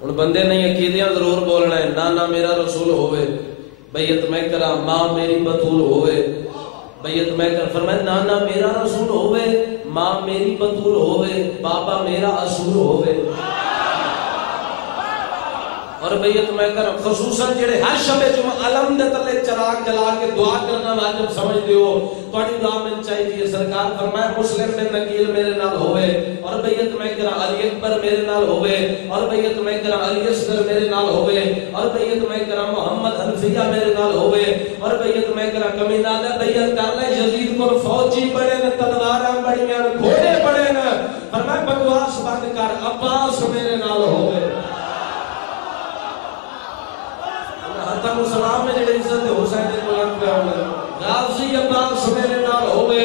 ان بندے نہیں عقیدیاں ضرور بولنا ہے نہ میرا رسول ہوئے بیعت میں کرا ماں میری بطول ہوئے بیعت میں کر فرمائے نہ میرا رسول ہوئے ماں میری بطول ہوئے بابا میرا اصول ہوئے اور بیعت میں کر خصوصاً جڑے ہر شب جمعہ علم دے تلے چراغ جلا کے دعا کرنا واجب سمجھ دیو تواڈی دعا میں چاہیے سرکار فرمائے مسلم بن نقیل میرے نال ہوئے اور بیعت میں کرا علی اکبر میرے نال ہوئے اور بیعت میں کرا علی اصغر میرے نال ہوئے اور بیعت میں کرا محمد حنفیہ میرے نال ہوئے اور بیعت میں کرا کمینہ نے بیعت کر لے یزید کو فوجی بڑے نے تلواراں بڑیاں گھوڑے بڑے نے فرمائے بکواس بند کر عباس میرے نال ہوئے حتم السلام میں جڑے عزت حسین بلند پہ ہوئے غازی عباس میرے نال ہوئے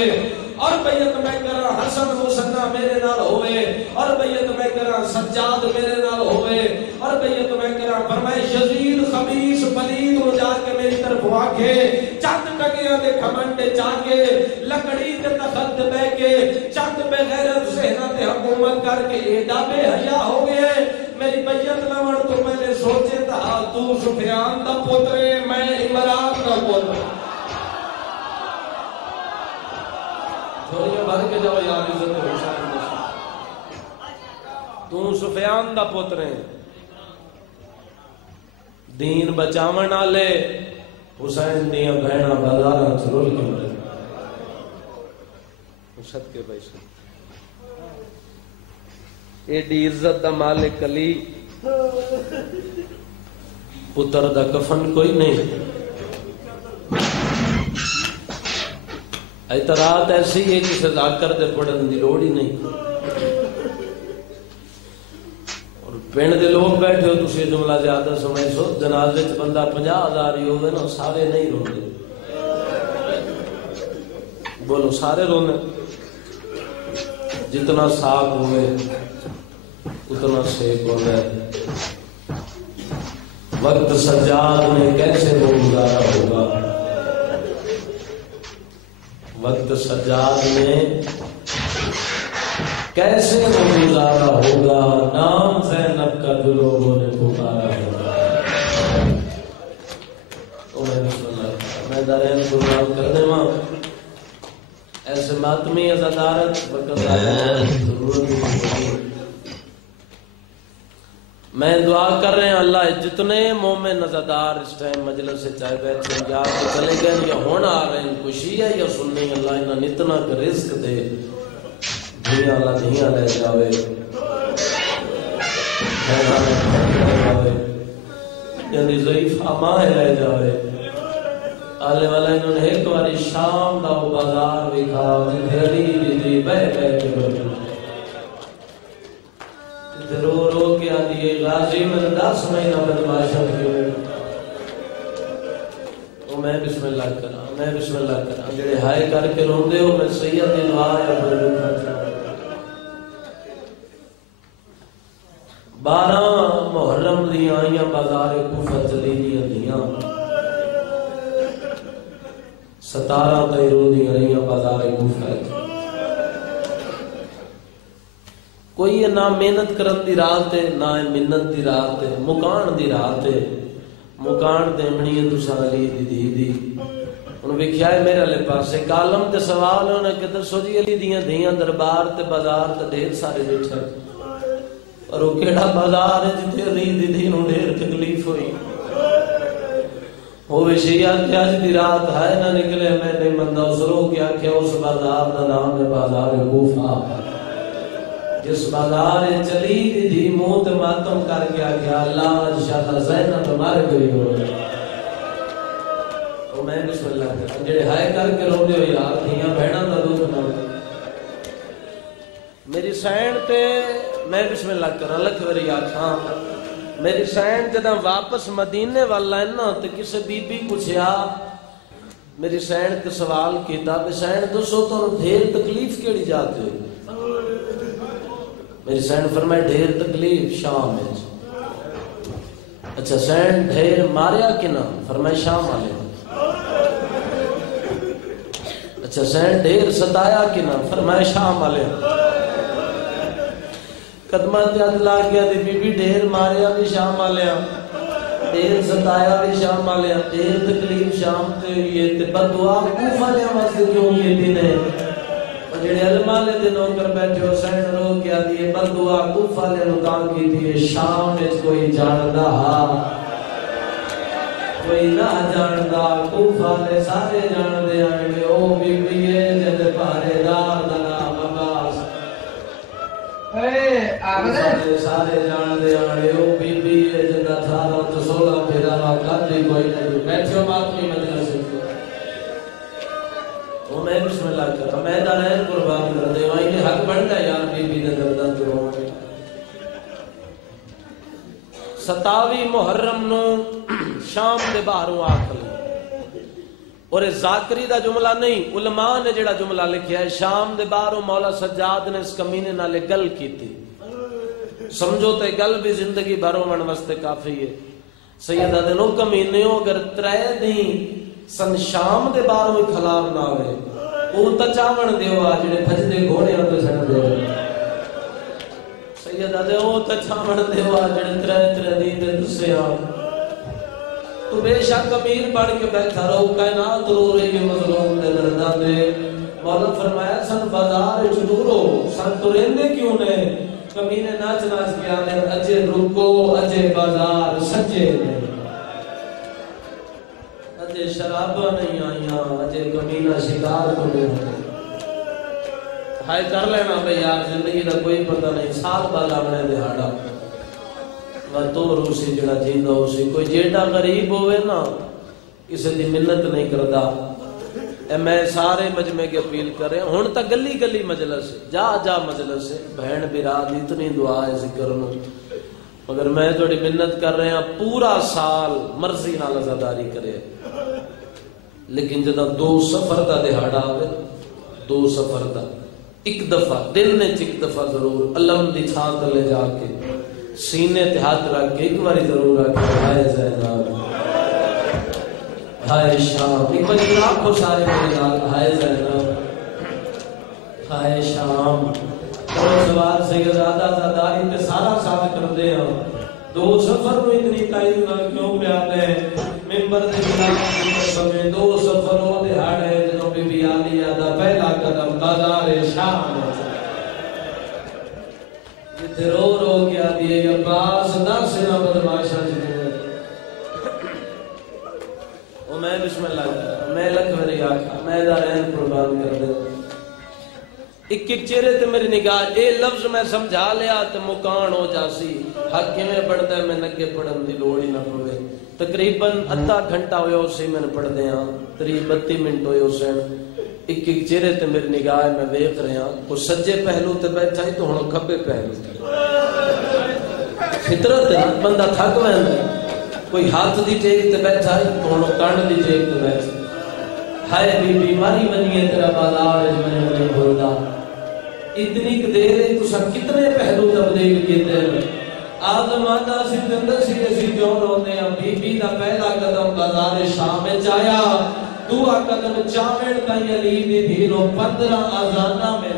اور بیعت میں کرا حسن مسنہ میرے نال ہوئے اور بیعت میں کرا سجاد میرے نال ہوئے اور بیعت میں کرا فرمائے یزید خبیث پلید ہو جا کے میری طرف آکے چند ٹکیاں دے کھمنڈے جا کے لکڑی دے تخت بے کے چند بے غیرت ذہنت حکومت کر کے ایڈا بے حیا ہو گئے میری بیعت لوڑ تو پہلے سوچے تھا تو سفیان دا پوترے میں عمران دا پوتر تھوڑی بھر کے جاؤ یار عزت حسین تو سفیان دا پوترے دین بچاون والے حسین دیاں بہناں بازاراں وچ رول کے مرے صدقے پیسے ایڈی عزت دا مالک علی پتر دا کفن کوئی نہیں اعتراض ایسی ہے کہ سزا کر دے پڑھن دی لوڑ ہی نہیں اور پنڈ دے لوگ بیٹھے ہو تسی جملہ زیادہ سمجھ سو جنازے چ بندہ 50,000 ہی ہوگا نا سارے نہیں روندے بولو سارے روندے جتنا ساگ ہوئے اتنا سیک ہو گئے وقت سجاد میں کیسے وہ گزارا ہوگا وقت سجاد میں کیسے وہ گزارا ہوگا نام زینب کا جو لوگوں نے پکارا ہوگا میں دارین قربان کر دے ماں ایسے ماتمی عزادارت وقت ضرورت میں دعا کر رہے ہیں اللہ جتنے مومن عزادار اس ٹائم مجلس سے چاہے بیٹھے یا تو چلے گئے یا ہونا آ رہے ہیں کوئی شیعہ یا سنی اللہ انہاں اتنا رزق دے دنیا اللہ دنیا لے جاوے یعنی ضعیف ماں لے جاوے آلے والا انہوں نے ایک باری شام دا وہ بازار بکھا جتھے دی بہ کے بڑھے رو رو کے آدھی غازی میں 10 مہینہ بدماشا کیوں میں بسم اللہ کرا جڑے ہائے کر کے روندے ہو میں سید دی دعا یا پھر 12 محرم دی آئیاں بازار کوفہ چلی دیاں 17 تیروں دی آئیاں بازار کوفہ کوئی نہ محنت کرن دی رات ہے نہ منت دی رات ہے مکان دی رات ہے مکان دیمنی ہے تساں علی دی دی انہوں ویکھیا ہے میرے والے پاسے کالم تے سوال ہونا کہ دسو جی علی دیاں دھیاں دربار تے بازار تے ڈھیر سارے بیٹھے اور وہ کیڑا بازار ہے جتے علی دی دھی نوں ڈھیر تکلیف ہوئی وہ شیعہ کہ آج دی رات ہے نہ نکلے میں نہیں مندہ اس رو کیا کہ اس بازار دا نام ہے بازار کوفہ جس بازار چلی دی منہ تے ماتم کر گیا کہ اللہ انشاءاللہ زینب ہمارے گئی ہو تو میں بسم اللہ کرتا جڑے ہائے کر کے رو دے ہو یار دھیاں بہناں دا دکھ نہ میری سین تے میں بسم اللہ کرا لکھ وری آکھاں میری سین جداں واپس مدینے والا ہے نا تے کسے بی بی پوچھیا میری سین تے سوال کیتا بے سین دسو تو ڈھیر تکلیف کیڑی جاتے ہو میری سین فرمائے ڈھیر تکلیف شام ہے اچھا سین ڈھیر ماریا کنا فرمائے شام والے اچھا سین ڈھیر ستایا کنا فرمائے شام والے قدمہ تیاد لا گیا دی بی بی ڈھیر ماریا بھی شام والے ڈھیر ستایا بھی شام والے ڈھیر تکلیف شام تے یہ تے بدعا کوفہ لے واسطے کیوں یہ دن ہے جڑے علماء نے دنوں کر بیٹھے ہو سین رو کیا دیئے بدعا کوفہ لے نکان کی دیئے شام میں کوئی جاندہ کوئی نہ جاندہ کوفہ لے سارے جاندے آئیں گے او بی بی جد پارے دار نام عباس سارے جاندے آئیں گے او بی بی جد 18-16 پھر آمد کردی کوئی نہیں بیٹھے ہو ماتمی مجلس وہ میں بسم اللہ کرتا میں دارین قربان کر دے وہاں یہ حق بڑھتا ہے یار بی بی دے دردہ دروں 27 محرم نو شام دے باہروں آکھل اور ذاکری دا جملہ نہیں علماء نے جڑا جملہ لکھیا ہے شام دے باہروں مولا سجاد نے اس کمینے نالے گل کی تھی سمجھو تے گل بھی زندگی بھروں من واسطے کافی ہے سیدہ دے نو کمینے ہو اگر 3 دن سن شام دے باہروں خلاف نہ ہوئے وہ تچاون دیوا جڑے بھج دے گھوڑے ہوتے سن دے سیدہ دے وہ تچاون دیوا جڑے 3 دن دے دسے آ تو بے شک امیر پڑھ کے بیٹھا رہو کائنات رو رہی ہے مظلوم دے دردہ دے مولا فرمایا سن بازار چدورو سن تو رہندے کیوں نے کمینے ناچ ناچ کے آنے اجے رکو اجے بازار سجے نے اجے شرابہ نہیں آئیاں اجے کمینہ شکار کو نہیں ہوتے ہائے کر لینا بے یار زندگی دا کوئی پتہ نہیں سال بعد آمنے دہاڑا وہ تو روسی جڑا جیندہ ہوسی کوئی جیٹا غریب ہوئے نا اسے دی منت نہیں کردا اے میں سارے مجمع کے اپیل کر رہے ہیں ہن تک گلی گلی مجلس ہے جا مجلس ہے بہن براد اتنی دعا ہے ذکر نو مگر میں تھوڑی منت کر رہے ہیں پورا سال مرضی نال عزاداری کرے لیکن جدہ 2 سفر دا دہاڑا آوے 2 سفر دا ایک دفعہ دل نے ایک دفعہ ضرور علم دی چھان تلے جا کے سینے تے ہاتھ رکھ کے ایک باری ضرور رکھ کے ہائے زینب ہائے شام ایک باری لاکھوں سارے میرے نال ہائے زینب ہائے شام اور سوال سید آدھا زاداری تے سارا ساتھ کر دے ہیں 2 سفر میں اتنی تائید نہ کیوں پہ آتے ہیں ممبر دے بلا سمیں 2 سفروں دے ہاڑے جنہوں بی بی آلی آدھا پہلا قدم بازار شام جتے رو کیا دیئے عباس در سے نہ بدماشا جنہیں وہ میں بسم اللہ میں لکھ وری آکھا میں دارین قربان کر دے ایک چہرے تے میری نگاہ اے لفظ میں سمجھا لیا تے مکان ہو جاسی حق میں پڑھتا ہے میں نگے پڑھن دی لوڑ ہی نہ پوے تقریباً آدھا گھنٹہ ہوئے اسی میں نے پڑھ دے ہاں 32 منٹ ہوئے اسے ایک چہرے تے میری نگاہ میں دیکھ رہے ہیں کوئی سجے پہلو تے بیٹھا ہی تو ہن کھبے پہلو فطرت ہے بندہ تھک ویندا کوئی ہاتھ دی ٹیک تے بیٹھا ہے تو ہن کان دی ٹیک تے بیٹھا ہائے بی بیماری بنی ہے تیرا بازار میں نہیں بولدا اتنی دیر ہے تو سب کتنے پہلو تبدیل کیتے ہیں آدم آدھا سی دندر سی اسی کیوں روتے ہیں بی بی دا پہلا قدم بازار شام میں چایا دعا قدم چاوڑ تائیں علی دی دھیرو 15 آزانہ میں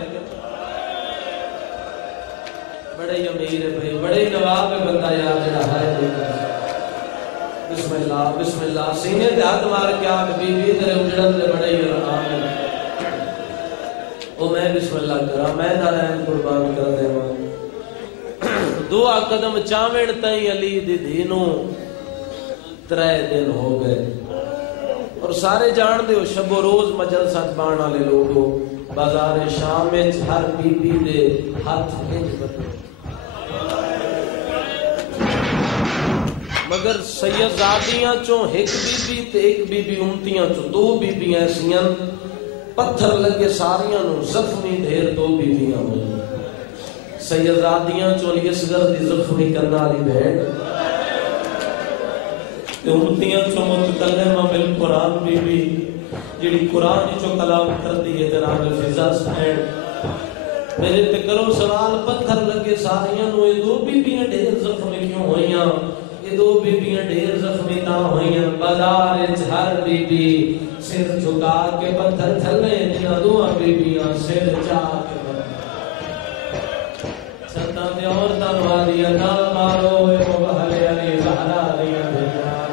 بڑے امیر ہے بھائی بڑے نواب ہے بندہ یار جڑا ہائے دیکھا بسم بسم اللہ سینے تے ہاتھ مار کے آگ بی بی تیرے اجڑن دے بڑے ہی آمین او میں بسم اللہ کرا میں نارائن قربان کر دے دعا قدم چاوڑ تائیں علی دی دینوں 3 دن ہو گئے اور سارے جان دے ہو شب و روز مجلسہ بان والے لوگ ہو بازار شام وچ ہر بی بی دے ہاتھ انج بنے مگر سیدزادیاں چوں ایک بی بی تے ایک بی بی امتیاں چوں 2 بی بی ایسیاں پتھر لگے ساریاں نو زخمی ڈھیر 2 بی بیاں ہوئی سیدزادیاں چوں اصغر دی زخمی کرنا والی بہن تے امتیاں چوں متکلمہ بالقرآن بی بی جڑی قرآن چوں کلام کردی ہے جناب فضا سین میرے تے کرو سوال پتھر لگے ساریاں نو 2 بی بیاں ڈھیر زخمی کیوں ہوئیاں 2 بیبیاں ڈھیر زخمی تاں ہوئیاں بازار وچ ہر بی بی سر جھکا کے پتھر تھلے جنہاں 2 بیبیاں سر چا کے چھتاں تے عورتاں والیاں نہ مارو اے محلے علی زہرا دیاں بیمار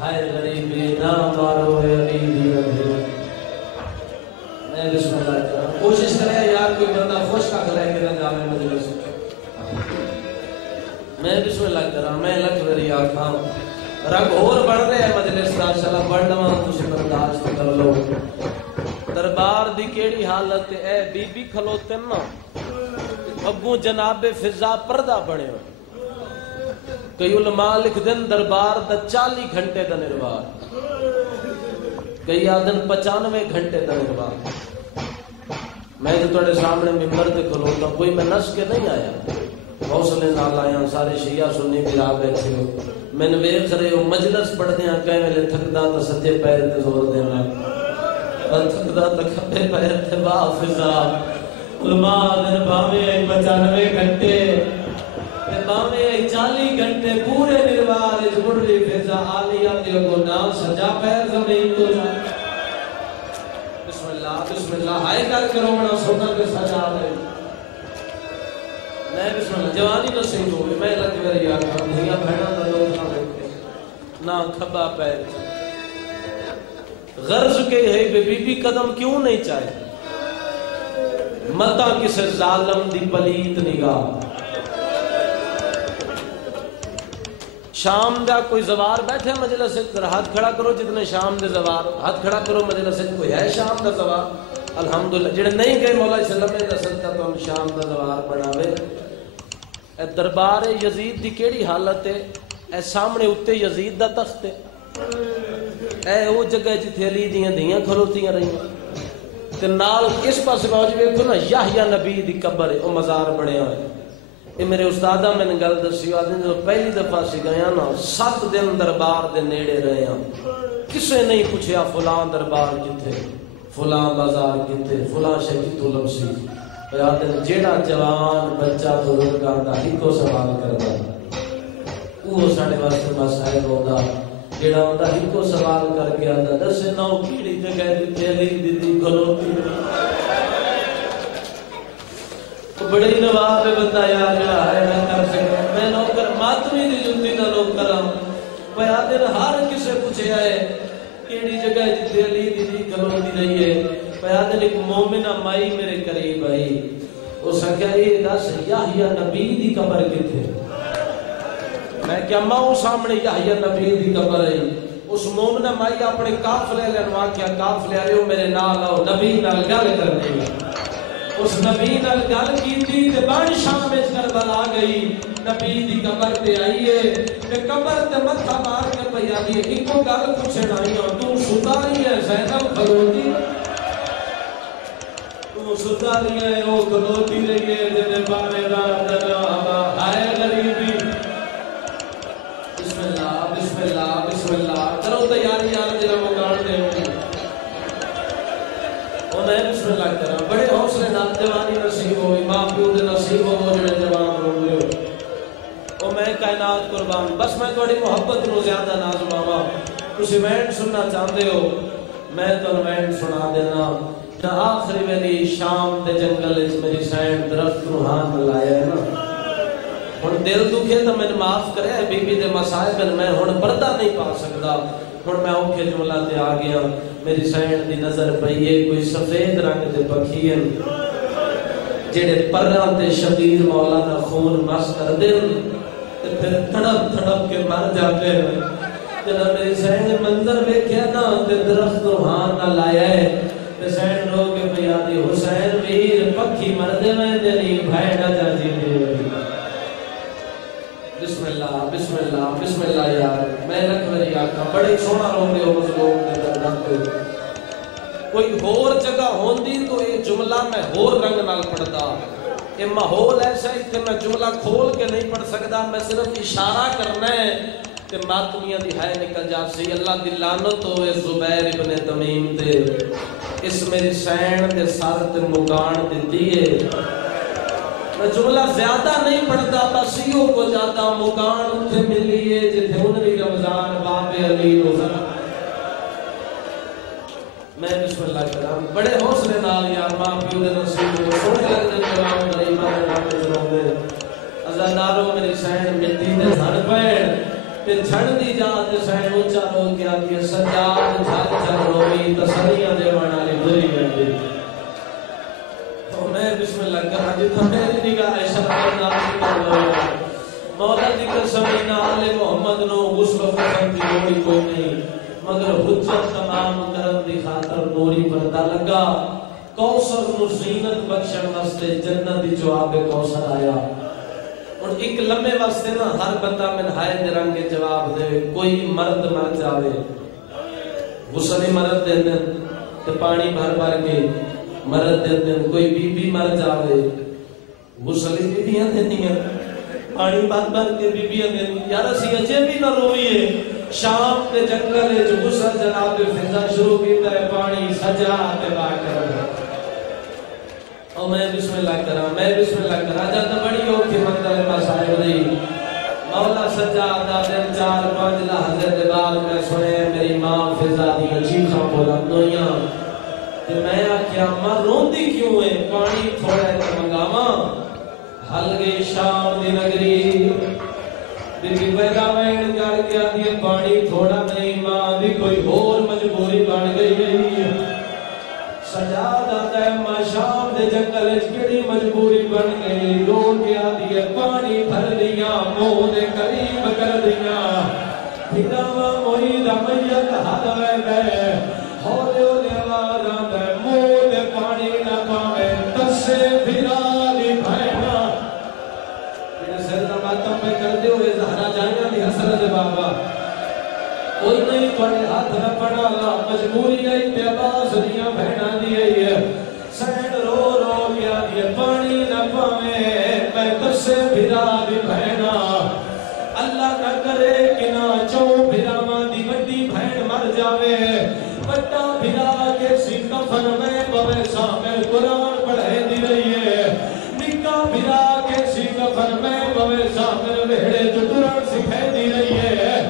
ہائے غریبی نہ مارو اے علی دیاں بیمار میں بسم اللہ کرا کوشش کرے یار کوئی بندہ خوش کا لے کے نہ جاوے مجلس میں بسم اللہ کرا میں لکھ وری آکھاں رنگ اور بڑھ رہے ہیں مجلس دا انشاءاللہ بڑھ لواں تسی برداشت کر لو دربار دی کیڑی حالت اے بی بی کھلوتے نا ابو جناب فضا پردہ بنے ہو کئی علماء لکھ دن دربار دا 40 گھنٹے دا نروار کئی آدن 95 گھنٹے دا نروار میں جو تھوڑے سامنے ممبر تے کھلوتا کوئی میں نس کے نہیں آیا حوصلے نال آیا سارے شیعہ سنی ملا بیٹھے ہو میں نے ویکھ رہے ہو مجلس پڑھدے ہیں کہیں ویلے تھکدا تے سجے پیر تے زور دینا اور تھکدا تے کھبے پیر تے واہ فضا علماء دن باویں 95 گھنٹے تے باویں 40 گھنٹے پورے نروار وچ بڑھڑی فضا عالیہ تے کو نام سجا پیر زمین تو بسم اللہ ہائے کر کرونا سونا تے سجا دے میں بسم اللہ جوانی نصیب ہوئی میں لگ وری آکھاں دھیاں بہناں دا لوگ نہ کھبا پیر غرض کے ہے بی بی قدم کیوں نہیں چاہے متا کسے ظالم دی پلیت نگاہ شام دا کوئی زوار بیٹھے مجلس ذرا ہاتھ کھڑا کرو جتنے شام دے زوار ہاتھ کھڑا کرو مجلس کوئی ہے شام دا زوار الحمدللہ جڑے نہیں گئے مولا علیہ السلام دا صدقہ تو ہم شام دا زوار بناوے اے دربار یزید دی کیڑی حالت ہے اے سامنے اتے یزید دا تخت ہے اے وہ جگہ جتھے علی دیاں دیاں کھلوتیاں رہیاں تے نال اس پاس باوجود ویکھو نا یحییٰ نبی دی قبر ہے او مزار بنیا ہے یہ میرے استادہ میں نے گل دسی آدمی جو پہلی دفعہ سی گیا نا 7 دن دربار دے نیڑے رہے ہیں کسے نہیں پوچھیا فلاں دربار کتھے فلاں بازار کتھے فلاں شہید لمسی جیڑا جوان بچہ بزرگاں دا ہکو سوال کردا وہ ساڈے واسطے مسائل ہوندا جیڑا ہوندا ہکو سوال کر کے آندا دس نو کیڑی جگہ تے علی دی کھلوتی بڑے نواب بندہ یار جڑا ہے نہ کر سکے میں نوکر ماتمی دی جُتی نہ لوگ کراں بھائی آدھر ہر کسے پوچھے آئے کیڑی جگہ جتے علی دی کھلوتی رہی ہے پیادل ایک مومنہ مائی میرے قریب آئی وہ سکیا یہ دس یحییٰ نبی دی قبر کے تھے میں کیا ماں سامنے یحییٰ نبی دی قبر آئی اس مومنہ مائی اپنے کافلے لنوا کیا کافلے آئے ہو میرے نال آؤ نبی نال گل کرنے گا اس نبی نال گل کی تھی تے بان شام میں کربلا گئی نبی دی قبر تے آئیے تے قبر تے متھا مار کے پئی آئی ایکو گل پوچھن آئی ہوں تو ستا رہی ہے زینب کھلوتی تو ستا رہی ہے وہ کھلوتی رہی ہے جنے بارے رات جناب آئے غریبی بسم اللہ بسم اللہ بسم اللہ کرو تیاری یار جنہ مکان دے ہوگی اور میں بسم اللہ کرا بڑے حوصلے نال جوانی نصیب ہوئی محفوظ نصیب ہو جڑے جوان ہو گئے اور میں کائنات قربان بس میں تھوڑی محبت نو زیادہ نازماواں تسی وینڈ سننا چاہتے ہو میں تو وینڈ سنا دینا جا آخری ویلی شام دے جنگل اس میری سائن درخت نو ہاتھ ملایا ہے نا ہن دل دکھے تو میں معاف کرے بی بی دے مصائب میں ہن پردہ نہیں پا سکدا ہن میں اوکھے جملہ تے آ گیا میری سین دی نظر پئی ہے کوئی سفید رنگ دے پکھی ہیں جڑے پراں تے شبیر مولا دا خون مس کر دین تے پھر تڑپ تڑپ کے مر جاتے ہیں جب میری سین نے منظر ویکھیا نا تے درخت روحان نہ لایا ہے تے سین رو کے پیا دی حسین ویر پکھی مر دے میں تیری بھیڑا جا جی بسم اللہ بسم اللہ بسم اللہ یار میں رکھ میری آقا بڑی سونا رو دے ہو مظلوم دے دردان کو کوئی ہور جگہ ہوندی تو یہ جملہ میں ہور رنگ نال پڑھتا یہ ماحول ایسا ہے کہ میں جملہ کھول کے نہیں پڑھ سکتا میں صرف اشارہ کرنا ہے کہ ماتمیاں دی ہائے نکل جا سی اللہ دی لعنت ہوئے زبیر ابن تمیم تے اس میری سین دے سر تے مکان دیتی ہے میں جملہ زیادہ نہیں پڑھتا بسیوں کو جاتا مکان اتھے ملی ہے جتھے انہی رمضان باب علی روزہ میں بسم اللہ کرام بڑے حوصلے نال یار ماں پیو دے نصیب کو سونے لگنے جواب میرے ایمان نام دے جنوں دے ازاداروں میری سین مٹی دے جھڑ پین پھر جھڑ دی جاتے سین اونچا رو کیا کہ سجاد جھڑ جھڑ روئی تسلیاں دے والی بری بندی تو میں بسم اللہ کرام جتھا میری نگاہ شرف نام کر لو مولا دی قسم آل محمد نو غسل فخر دی لوڑی کوئی نہیں مگر حجت تمام کرم دی خاطر نوری پردہ لگا کوثر نو زینت بخشن واسطے جنت دی جواب کوثر آیا اور ایک لمحے واسطے نا ہر بندہ من ہائے دے رنگ کے جواب دے کوئی مرد مر جاوے غسل مرد دے دن تے پانی بھر بھر کے مرد دے دن کوئی بی بی مر جاوے غسل بی بیاں دینیاں پانی بھر بھر کے بی بیاں دینیاں یار اسی اجے بھی نہ روئیے شام کے جنگل جو غسل جناب فضا شروع کیتا ہے پانی سجا تے با کر اور میں بسم اللہ کرا جب بڑی ہو کے مندر مسائل دی مولا سجا دا دن 4-5 لحظے دے بعد میں سنے میری ماں فضا دی چیخاں بلند ہویاں تے میں آکھیا ماں روندی کیوں ہے پانی تھوڑا تے منگاواں ہل گئی شام دی نگری بی بی پیدا وین کر کے آدھی پانی تھوڑا نہیں ماں دی کوئی اور مجبوری بن گئی ہے سجاد آتا ہے ماں شام دے جنگل کیڑی مجبوری بن گئی رو کے آدھی پانی بھر دیا منہ دے قریب کر دیا پھر موئی دا میت ہاتھ میں گئے ہولے ہولے آواز آتا ہے منہ دے پانی نہ پاوے تسے پھرا دی بھائنا ماتم پہ کر دے ہوئے زہرا جائیاں دی حسرت بابا کوئی نہیں پڑے ہاتھ نہ پڑا لا مجبوری آئی پہ عباس دیاں بہنا دیئے سین رو رو گیا دیئے پانی نہ پاوے میں تسے بھرا دی بہنا اللہ نہ کرے کہ نہ چو بھرا ماں دی بڑی بہن مر جاوے بڑا بھرا کے سی کفن میں بوے سامل قرآن پڑھے دی رہی ہے نکا بھرا کے سی کفن میں بوے سامل ویڑے جو قرآن سکھے دی رہی ہے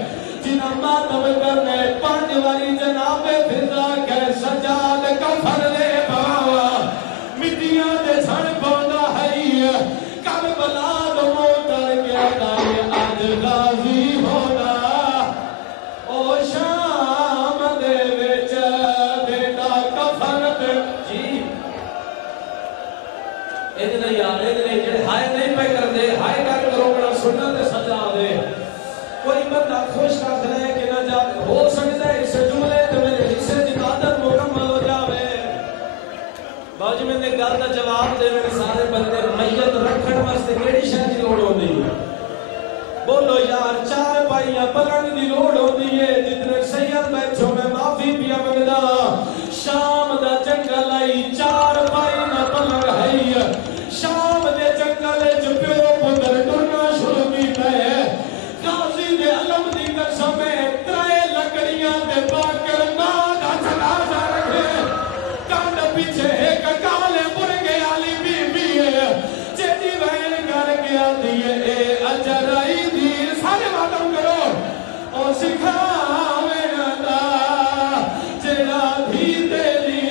جنہ ماتم کرنے پانچ والی جناب فضا کے سجاد کفن لے باوا مٹیاں دے سن پوندا ہے کب بلا دو موتر کیا دائے آج غازی ہونا او شام دے وچ بیٹا کفن پہ جی ادھنے یار ادھنے جڑے ہائے نہیں پہ کر دے ہائے کر کرو بڑا سننا دے سجا دے کوئی بندہ خوش رکھ لے کہ نہ جا ہو سکتا ہے اس جملے تو میرے حصے کی عادت مکمل ہو جاوے باج میں نے گل دا جواب دے میں سارے بندے میت رکھن واسطے کیڑی شے دی لوڑ ہوندی ہے بولو یار 4 پائیاں پلنگ دی لوڑ ہوندی ہے جتنے سید بیٹھو میں معافی پیا منگدا شام دا جنگل آئی 4 پائیاں پلنگ ہے شام دے جنگل وچ پیو پتر ٹرنا شروع کیتا ہے غازی دے علم دی قسم ہے 3 لکڑیاں دے باکر ماں دا جنازہ رکھے کانڈ پیچھے ایک کالے مرغے والی بی بی ہے جیڑی وین کر کے آندی ہے اے اجرائی دی سارے ماتم کرو او سکھاوے دا جیڑا دھی تیری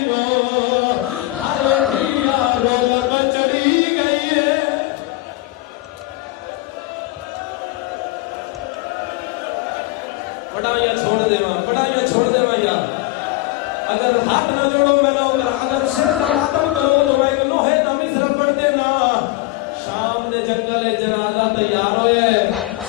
پڑھائیاں چھوڑ دے یار اگر ہاتھ نہ جوڑو میں نہ اگر سر کا ماتم کرو تو میں ایک لوہے دا مصرع پڑھ دینا شام دے جنگل جنازہ تیار ہوئے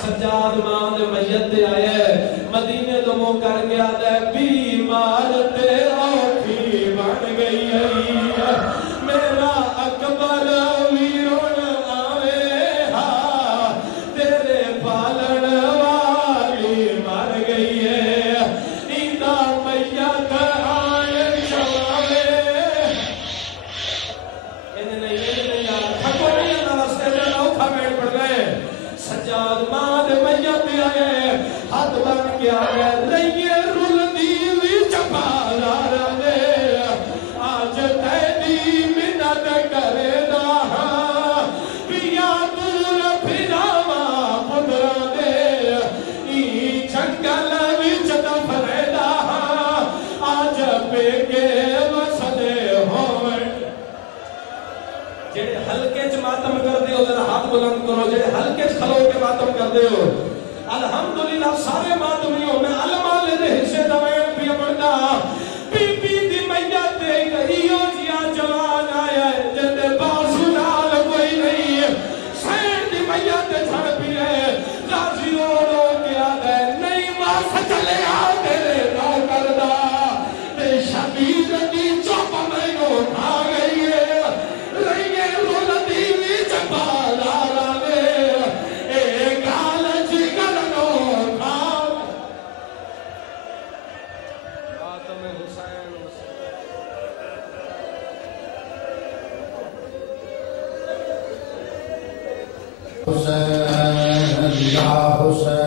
سجاد ماں دے میت دے آئے مدینے تو منہ کر کے آدھے بیمار تے اوکھی بن گئی ہے میرا اکبر ویرون آوے ہاں تیرے پالن والی مر گئی ہے ایندہ میت آئے شواوے انہیں نہیں یار تھکو نہیں اندہ رستے میں نوکھا بیٹھ پڑ گئے سجاد ماں دے میت دے آئے ہاتھ بن کے آگے رہیے رول دیوی چپالا رہے آج تیدی منت کرے دا پیا دور پھراما پدرا دے ای جنگل وچ دفرے دا آج پہ کے وسدے ہوئے جڑے ہلکے چ ماتم کر دے ہو ذرا ہاتھ بلند کرو جڑے ہلکے چ کھلو کے ماتم کر دے ہو الحمدللہ سارے ماتمیوں میں علماء دے حصے دا وین پیا پڑھنا بی بی دی میت دے کہیو جیا جوان آیا ہے جندے بازو نال کوئی نہیں سین دی میت چھڑ پیے غازی اوڑو کے آدھے نہیں واس چلے آ تیرے نو کردہ تے شبیر دی چوپ میں نو کھا گئی ہے رہیے رول دیوی چپالا رانے اے گال جگر نو کھا خاتم حسین حسین یا حسین